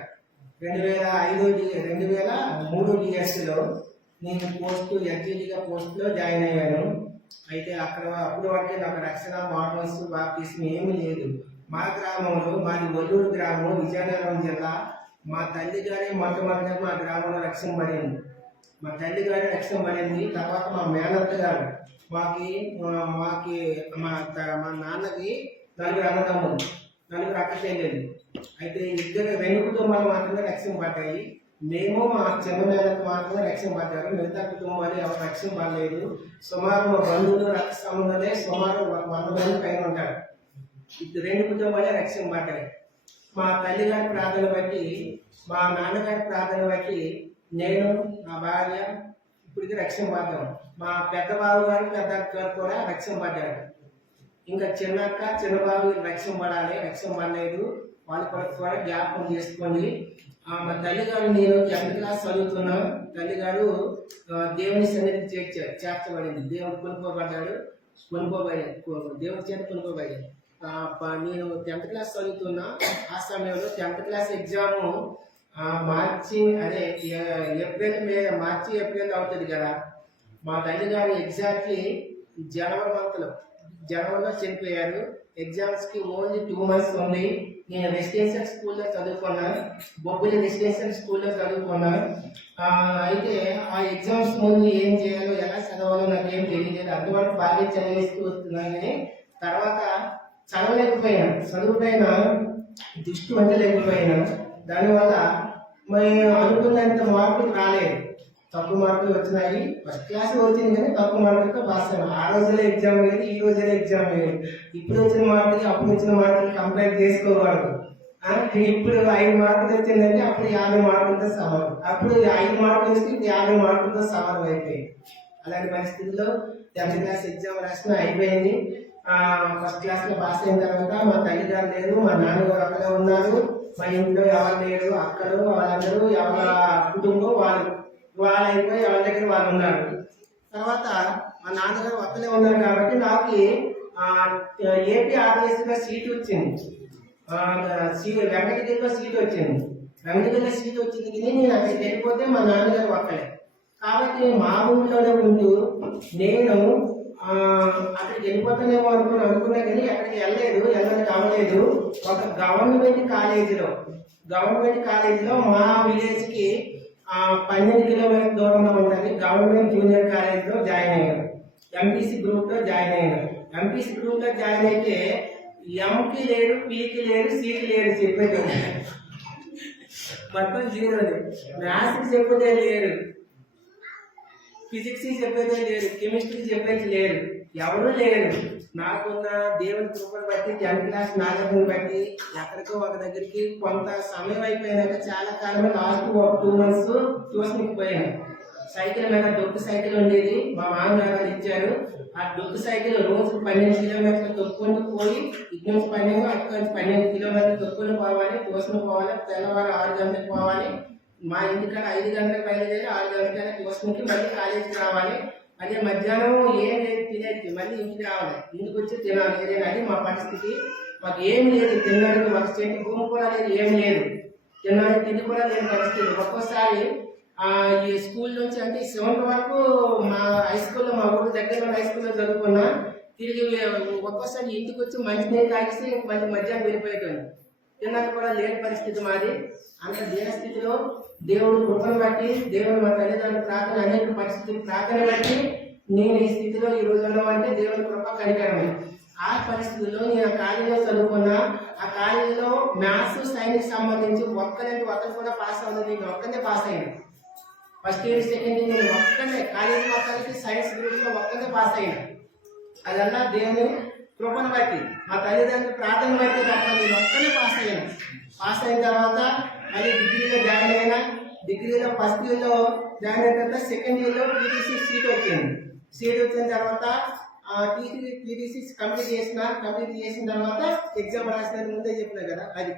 2003 డిఎస్సిలో నేను ఎల్జీడీగా పోస్టులో జాయిన్ అయ్యాను. అయితే అప్పుడు వరకే నాకు రక్షణ, మోడల్స్, బాప్టిజం ఏమీ లేదు. మా గ్రామంలో, మాది ఒల్లూరు గ్రామం, విజయనగరం జిల్లా. మా తల్లి గారి మొట్టమొదటిగా మా గ్రామంలో రక్షణ పడింది. తర్వాత మా మేనత్త గారు, మా నాన్నకి 4 అన్నదమ్ములు, 4 అక్క చెల్లెలు. అయితే 2 కుటుంబాలు మాత్రమే రక్షణ పడ్డాయి. మేము, మా చిన్న మేనత్త మాత్రమే రక్షణ పడ్డారు. మిగతా కుటుంబాలు ఎవరు రక్షణ పడలేదు. సుమారు మా బంధువులు, రక్త సంబంధాలే సుమారు 100 మంది పైన ఉంటారు. 2 కుటుంబాలే రక్షణ పడ్డాయి. మా తల్లిగారి ప్రార్థన బట్టి, మా నాన్నగారి ప్రార్థన బట్టి నేను, నా భార్య ఇప్పటికీ రక్షణ పడ్డాము. మా పెద్ద బాబు గారు, పెద్ద అక్క గారు కూడా రక్షణ పడ్డారు. ఇంకా చిన్న అక్క, చిన్న బాబు రక్షణ పడాలి, రక్షణ పడలేదు. వాళ్ళు కూడా జ్ఞాపకం చేసుకోండి. మా తల్లిగారు, నేను 10th క్లాస్ చదువుతున్నా. తల్లిగారు దేవుని సన్నిధికి చేర్చబడింది. దేవుడు కొనుక్కోబడ్డాడు, దేవుడి చేత కొనుక్కోబడి. నేను 10th క్లాస్ చదువుతున్నా. ఆ సమయంలో 10th క్లాస్ ఎగ్జామ్ మార్చి ఏప్రిల్ అవుతుంది కదా. మా తల్లిగారు ఎగ్జాక్ట్లీ జనవరిలో చనిపోయారు. ఎగ్జామ్స్కి ఓన్లీ 2 months ఉంది. నేను రెసిడెన్షియల్ స్కూల్లో చదువుకున్నాను, బొబ్బులి రెసిడెన్షియల్ స్కూల్లో చదువుకున్నాను. అయితే ఆ ఎగ్జామ్స్ ముందు ఏం చేయాలో, ఎలా చదవాలో నాకేం తెలియలేదు. అంతవరకు బాగా చదివేస్తూ వస్తున్నాను. కానీ తర్వాత చదువుపైన దృష్టి వంచలేకపోయినా. దానివల్ల అనుకున్నంత మార్కులు రాలేదు. తక్కువ మార్కులు వచ్చినాయి. ఫస్ట్ క్లాస్ వచ్చింది కానీ తక్కువ మార్కులతో పాస్ అయ్యాను. ఆ రోజులో ఎగ్జామ్ వేరు, ఈ రోజులో ఎగ్జామ్ వేరు. ఇప్పుడు వచ్చిన మార్కులు అప్పుడు వచ్చిన మార్కులు కంపేర్ చేసుకోకూడదు. ఇప్పుడు 5 మార్కులు వచ్చిందంటే అప్పుడు 50 మార్కులతో సమానం. అప్పుడు 5 మార్కులు వస్తే ఇప్పుడు 50 మార్కులతో సమానం అయిపోయింది. అలాంటి పరిస్థితుల్లో 10th క్లాస్ ఎగ్జామ్ రాసిన అయిపోయింది. ఫస్ట్ క్లాస్ లో పాస్ అయిన తర్వాత మా తల్లిదండ్రులు లేరు, మా నాన్నగారు అక్కడే ఉన్నారు. మా ఇంట్లో ఎవరు లేరు, అక్కలు వాళ్ళందరూ ఎవరి కుటుంబం వాళ్ళు అయిపోయి ఎవరి దగ్గర వాళ్ళు ఉన్నారు. తర్వాత మా నాన్నగారు ఒక్కలే ఉన్నారు కాబట్టి నాకు ఏపీ ఆర్టీఎస్లో సీట్ వచ్చింది. వెంకటగిరిలో సీట్ వచ్చింది. వెంకటగిరిలో సీట్ వచ్చింది కానీ నేను అక్కడికి వెళ్ళిపోతే మా నాన్నగారు ఒక్కలే కాబట్టి మా ఊళ్ళోనే ఉంటూ నేను అక్కడికి వెళ్ళిపోతానేమో అనుకున్నా కానీ ఎక్కడికి వెళ్ళడానికి అవ్వలేదు. ఒక గవర్నమెంట్ కాలేజీలో మా విలేజ్ కి 12 కిలోమీటర్ల దూరంలో ఉంటుంది. గవర్నమెంట్ జూనియర్ కాలేజీలో జాయిన్ అయ్యాను. ఎంపీసీ గ్రూప్ లో జాయిన్ అయ్యాను. ఎంపీసీ గ్రూప్ లో జాయిన్ అయితే ఎంకి లేరు, పీకి లేరు, సీకి లేరు చెప్పేది మొత్తం 0. మ్యాథ్స్ చెప్పేదే లేరు, ఫిజిక్స్ చెప్పేదే లేరు, కెమిస్ట్రీ చెప్పేది లేరు, ఎవరు లేరు. నాకున్న దేవుని కృపను బట్టి 10th క్లాస్ నాగరికను బట్టి ఎక్కడికో ఒక దగ్గరికి కొంత సమయం అయిపోయినాక చాలా కాలమే లాస్ట్ ఒక 2 months ట్యూషన్కి పోయాను. సైకిల్ మీద డొక్కు సైకిల్ ఉండేది, మా మామగారు ఇచ్చారు. ఆ డొక్కు సైకిల్ రోజు 12 కిలోమీటర్లు తొక్కుని పోయి ఇటు నుంచి 12 అటు నుంచి 12 కిలోమీటర్లు తొక్కుని పోవాలి, ట్యూషన్ పోవాలి. తెల్లవారు 6 గంటలకు పోవాలి. మా ఇంటికాడ 5 గంటలకు బయలుదేరి 6 గంటలకైనా ట్యూషన్కి మళ్ళీ కాలేజీకి రావాలి. అదే మధ్యాహ్నం ఏం లేదు తినేది, మళ్ళీ ఇంటికి రావాలి, ఇంటికి వచ్చి తినాలి. ఏదైనా అది మా పరిస్థితి. మాకు ఏమి లేదు, తినడానికి మాకు చెట్టు భూమి కూడా లేదు, ఏమి లేదు, తినడానికి తిండి కూడా లేని పరిస్థితి. ఒక్కోసారి ఈ స్కూల్ నుంచి అంటే 7th వరకు మా హై స్కూల్లో, మా ఊరు దగ్గర హై స్కూల్లో చదువుకున్నా. తిరిగి ఒక్కోసారి ఇంటికి వచ్చి మంచినీళ్ళు తాగిస్తే మళ్ళీ మధ్యాహ్నం వెళ్ళిపోయేటోని. తిన్నాక కూడా లేని పరిస్థితి మాది. అంత దీన స్థితిలో దేవుడు కృపను బట్టి, దేవుడు మా తల్లిదండ్రుల ప్రార్థన, అనేక పరిస్థితులు ప్రార్థన బట్టి నేను ఈ స్థితిలో ఈ రోజు ఉన్నామంటే దేవుని కృప కనికరమే. ఆ పరిస్థితుల్లో నేను ఆ కాలేజీలో చదువుకున్నా. ఆ కాలేజీలో మ్యాథ్స్, సైన్స్ సంబంధించి ఒక్కరు కూడా పాస్ అవ్వలేదు. నేను ఒక్కనే పాస్ అయ్యాను. ఫస్ట్ ఇయర్, సెకండ్ ఇయర్ నేను ఒక్కనే కాలేజీ మొత్తానికి సైన్స్ గ్రూప్ లో ఒక్కనే పాస్ అయ్యాను. అదన్నా దేవుని కృపను బట్టి, మా తల్లిదండ్రుల ప్రార్థన బట్టి తప్ప నేను ఒక్కనే పాస్ అయ్యాను. పాస్ అయిన తర్వాత మళ్ళీ డిగ్రీలో జాయిన్ అయినా. డిగ్రీలో ఫస్ట్ ఇయర్లో జాయిన్ అయిన తర్వాత సెకండ్ ఇయర్లో టీటీసీ సీట్ వచ్చింది. సీట్ వచ్చిన తర్వాత టీటీసీ కంప్లీట్ చేసిన తర్వాత ఎగ్జామ్ రాసిన ముందే చెప్పినా కదా, అది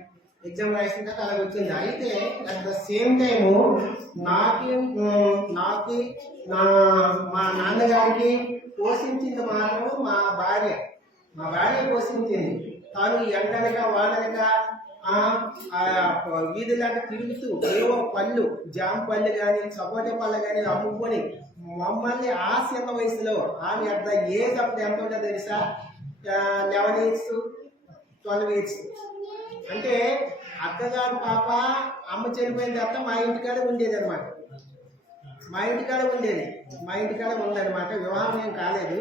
ఎగ్జామ్ రాసిన తర్వాత అలా వచ్చింది. అయితే అట్ ద సేమ్ టైము నాకు మా నాన్నగారికి పోషించింది మాత్రం మా భార్య పోషించింది. తాను ఎండనక వాడనక వీధులాగా తిరుగుతూ ఏవో పళ్ళు, జామ పళ్ళు కానీ, సపోటా పళ్ళు కానీ అమ్ముకొని మమ్మల్ని ఆ చిన్న వయసులో, ఆమె అట్లా ఏజ్ అప్పుడు ఎంత ఉంటుందో తెలుసా, 11 years 12 years. అంటే అక్కగారు పాప అమ్మ చనిపోయిన తర్వాత మా ఇంటికాడ ఉండేది అనమాట. మా ఇంటికాడ ఉందన్నమాట. వివాహం ఏం కాలేదు.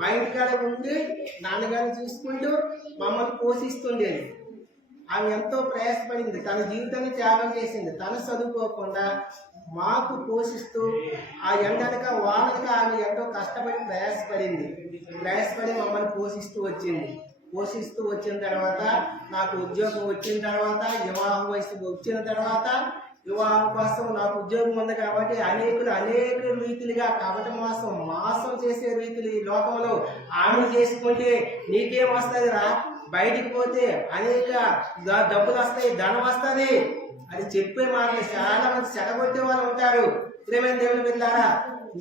మా ఇంటికాడ ఉండి నాన్నగారిని చూసుకుంటూ మమ్మల్ని పోషిస్తుండేది. ఆమె ఎంతో ప్రయాసపడింది, తన జీవితాన్ని త్యాగం చేసింది. తను చదువుకోకుండా మాకు పోషిస్తూ ఆ ఎండనక వానక ఆమె ఎంతో కష్టపడి ప్రయాసపడి మమ్మల్ని పోషిస్తూ వచ్చిన తర్వాత నాకు ఉద్యోగం వచ్చిన తర్వాత, వివాహం వయసు వచ్చిన తర్వాత, వివాహం కోసం నాకు ఉద్యోగం ఉంది కాబట్టి అనేక రీతిలుగా కపట మోసం చేసే రీతులు ఈ లోకంలో ఆమె చేసుకుంటే నీకేం వస్తుంది రా, బయటికి పోతే అనేక డబ్బులు వస్తాయి, ధనం వస్తుంది అది చెప్పే మాటలు. చాలా మంది చెడగొట్టే వాళ్ళు ఉంటారు. ప్రేమైన దేవుని బిడ్డలారా,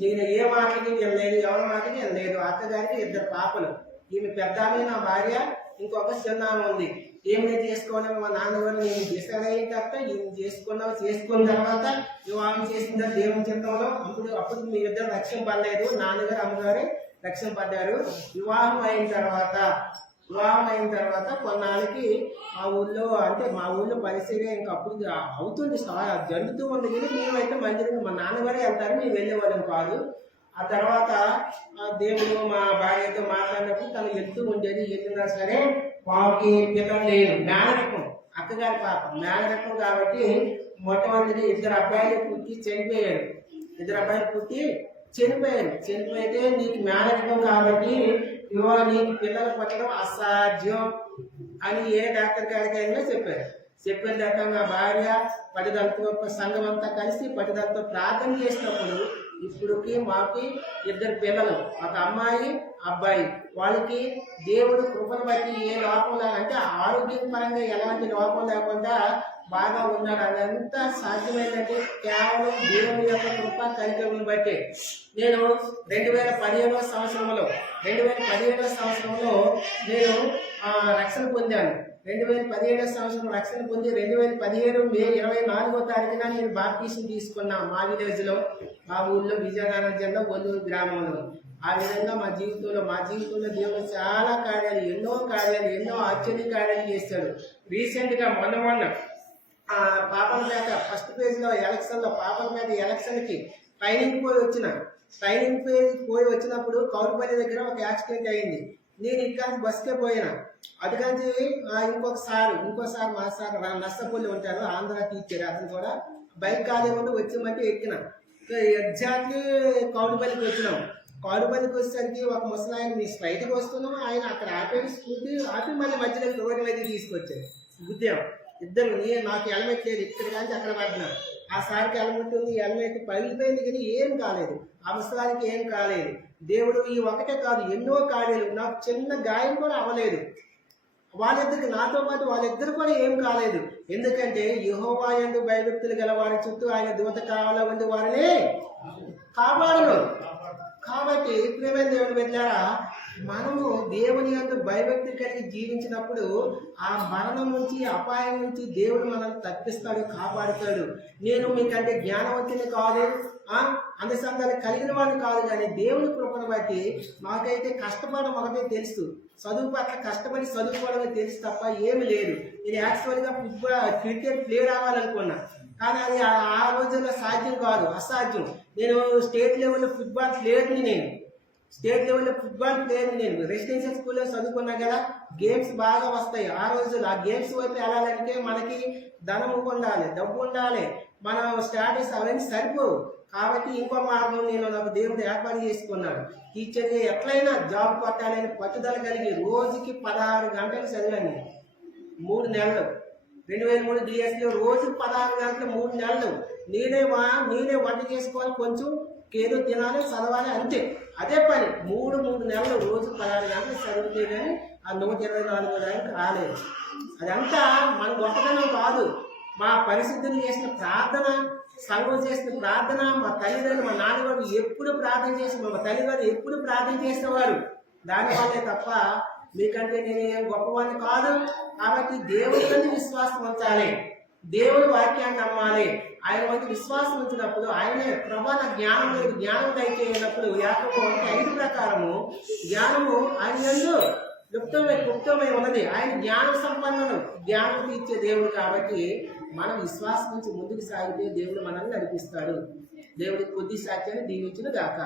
నేను ఏ మాటలకి వెళ్ళలేదు, ఎవరి మాటకి వెళ్ళలేదు. అత్తగారికి 2 పాపలు. ఈమె పెద్ద ఆమె నా భార్య, ఇంకొక చిన్న ఆమె ఉంది. ఏమైనా చేసుకోవాలి మా నాన్నగారు నేను డిసైడ్ అయిన తర్వాత చేసుకున్న తర్వాత వివాహం చేసిన తర్వాత దేవుని చిత్తంలో అప్పుడు మీ ఇద్దరు రక్షణ పడలేదు. నాన్నగారు అమ్మగారు రక్షణ పడ్డారు. వివాహం అయిన తర్వాత కొన్నాళ్ళకి మా ఊళ్ళో పరిస్థితి ఇంకా అప్పుడు అవుతుంది, జరుగుతూ ఉంది. కానీ మేమైతే మందిరం మా నాన్నగారే వెళ్తారు, మేము వెళ్ళేవాళ్ళం కాదు. ఆ తర్వాత దేవుడు మా భార్యతో మాట్లాడినప్పుడు తను వెళ్తూ ఉండేది. వెళ్ళినా సరే మాకు పిల్లలు లేరు. మేనరకం, అక్కగారి పాప మేనరకం కాబట్టి మొట్టమొదటి 2 అబ్బాయిలు పుట్టి చనిపోయారు. ఇద్దరు అబ్బాయిలు పుట్టి చనిపోయితే నీకు మేనరికం కాబట్టి ఇవాళ నీకు పిల్లలు పుట్టడం అసాధ్యం అని ఏ డాక్టర్ గారికైనా చెప్పిన రకంగా భార్య పట్టుదలతో సంఘం అంతా కలిసి పట్టుదలతో ప్రార్థన చేసినప్పుడు ఇప్పుడుకి మాకి ఇద్దరు పిల్లలు, ఒక అమ్మాయి అబ్బాయి. వాళ్ళకి దేవుడు కృపను బట్టి ఏ లోపం అంటే ఆరోగ్యం పరంగా ఎలాంటి లోపం లేకుండా బాగా ఉన్నాడు. అదంతా సాధ్యమైందంటే కేవలం దేవుని యొక్క కృప కనికరమును బట్టి. నేను 2017 సంవత్సరంలో నేను రక్షణ పొందాను. 2017 సంవత్సరం రక్షణ పొంది 2017 మే 24వ తారీఖున నేను బాప్టిజం తీసుకున్నా మా విలేజ్ లో, మా ఊళ్ళో విజయనగరం జిల్లా ఒల్లూరు గ్రామంలో. ఆ విధంగా మా జీవితంలో దేవుడు చాలా కార్యాలు, ఎన్నో ఆశ్చర్య కార్యాలు చేశాడు. రీసెంట్ గా మొన్న పాపలపేట ఫస్ట్ ఫేజ్ లో ఎలక్షన్ లో పాపలపేట ఎలక్షన్ కి ట్రైనింగ్ పోయి వచ్చినప్పుడు కౌరుపల్లి దగ్గర ఒక యాక్సిడెంట్ అయింది. నేను ఇక్కడ బస్కే పోయినా. అటుకంచి ఇంకోసారి మా సార్ నష్టపల్లి ఉంటారు, ఆంధ్ర టీచర్. అతను కూడా బైక్ ఖాళీ ఉండి వచ్చామంటే ఎక్కిన. ఎగ్జాక్ట్లీ కౌరుపల్లికి వచ్చినాం. కౌరుపల్లికి వచ్చేసరికి ఒక ముసలాయన మీ స్ట్రైట్కి వస్తున్నాం, ఆయన అక్కడ స్కూటీ ఆపి మళ్ళీ మధ్యలో రోడ్డు మీద తీసుకొచ్చారు. గుద్దాం ఇద్దరు. నాకు హెల్మెట్ లేదు, ఇక్కడ కానీ అక్కడ పడినా. ఆ సార్కి హెల్మెట్ ఉంది, హెల్మెట్ పగిలిపోయింది కానీ ఏం కాలేదు, ఆ ముసలానికి ఏం కాలేదు. దేవుడు ఈ ఒకటే కాదు, ఎన్నో కార్యాలు. నాకు చిన్న గాయం కూడా అవ్వలేదు. వాళ్ళిద్దరికి నాతో పాటు వాళ్ళిద్దరు కూడా ఏం కాలేదు. ఎందుకంటే యెహోవా యందు భయభక్తులు గల వారి చుట్టూ ఆయన దూత కావాలా ఉండి వారిని కాపాడను. కాబట్టి ప్రేమైన దేవుడు వెళ్ళారా, మనము దేవుని యందు భయభక్తి కలిగి జీవించినప్పుడు ఆ మరణం నుంచి, అపాయం నుంచి దేవుడు మనల్ని తప్పిస్తాడు, కాపాడుతాడు. నేను మీకంటే జ్ఞానవంతుని కాదు, అందసందాన్ని కలిగిన వాడిని కాదు, కానీ దేవుని కృపను బట్టి నాకైతే కష్టపడడం ఒకటే తెలుసు. చదువు పట్ల కష్టపడి చదువుకోవడం తెలుసు తప్ప ఏమి లేదు. నేను యాక్చువల్గా క్రికెట్ ప్లేయర్ అవ్వాలనుకున్నా, కానీ అది ఆ రోజుల్లో సాధ్యం కాదు, అసాధ్యం. నేను స్టేట్ లెవెల్లో ఫుట్బాల్ ప్లేయర్ని. నేను రెసిడెన్షియల్ స్కూల్లో చదువుకున్నా కదా. గేమ్స్ బాగా వస్తాయి ఆ రోజుల్లో. ఆ గేమ్స్ వైపు వెళ్ళాలంటే మనకి ధనం ఉండాలి, డబ్బు ఉండాలి, మన స్టాటస్ అవన్నీ సరిపోవు. కాబట్టి ఇంకో మార్గం నాకు దేవుడు ఏర్పాటు చేసుకున్నాడు. టీచర్గా ఎట్లయినా జాబ్ కొట్టాలని పట్టుదల కలిగి రోజుకి 16 గంటలు చదివాను. 3 నెలలు 2003 డిఎస్లో రోజు 16 గంటలు 3 నెలలు. నేనే వంట చేసుకోవాలి, కొంచెం ఏదో తినాలి, చదవాలి, అంతే. అదే పని 3 నెలలు రోజు 16 గంటలు చదివితే కానీ ఆ 124 ర్యాంక్ రాలేదు. అదంతా మన గొప్పతనం కాదు. మా పరిశుద్ధులు చేసిన ప్రార్థన, సంఘం చేసిన ప్రార్థన, మా తల్లిదండ్రులు, మా నాన్నగారు ఎప్పుడు ప్రార్థన చేసి, మా తల్లిగారు ఎప్పుడు ప్రార్థన చేసేవారు. దానివల్లే తప్ప మీకంటే నేనేం గొప్పవాడిని కాదు. కాబట్టి దేవుడి విశ్వాసం ఉంచాలి, దేవుడి వాక్యాన్ని నమ్మాలి. ఆయన వంటి విశ్వాసం ఉంచినప్పుడు ఆయనే ప్రభా నా జ్ఞానం లేదు, జ్ఞానం దయచేయనప్పుడు యాకోబు 1:5 ప్రకారము జ్ఞానము ఆయన యందు గుప్తమై ఉన్నది. ఆయన జ్ఞాన సంపన్నుడు, జ్ఞానం తీర్చే దేవుడు. కాబట్టి మనం విశ్వాసం నుంచి ముందుకు సాగితే దేవుడు మనల్ని నడిపిస్తాడు. దేవుడి కొద్ది సాక్యాన్ని దీవించును గాక.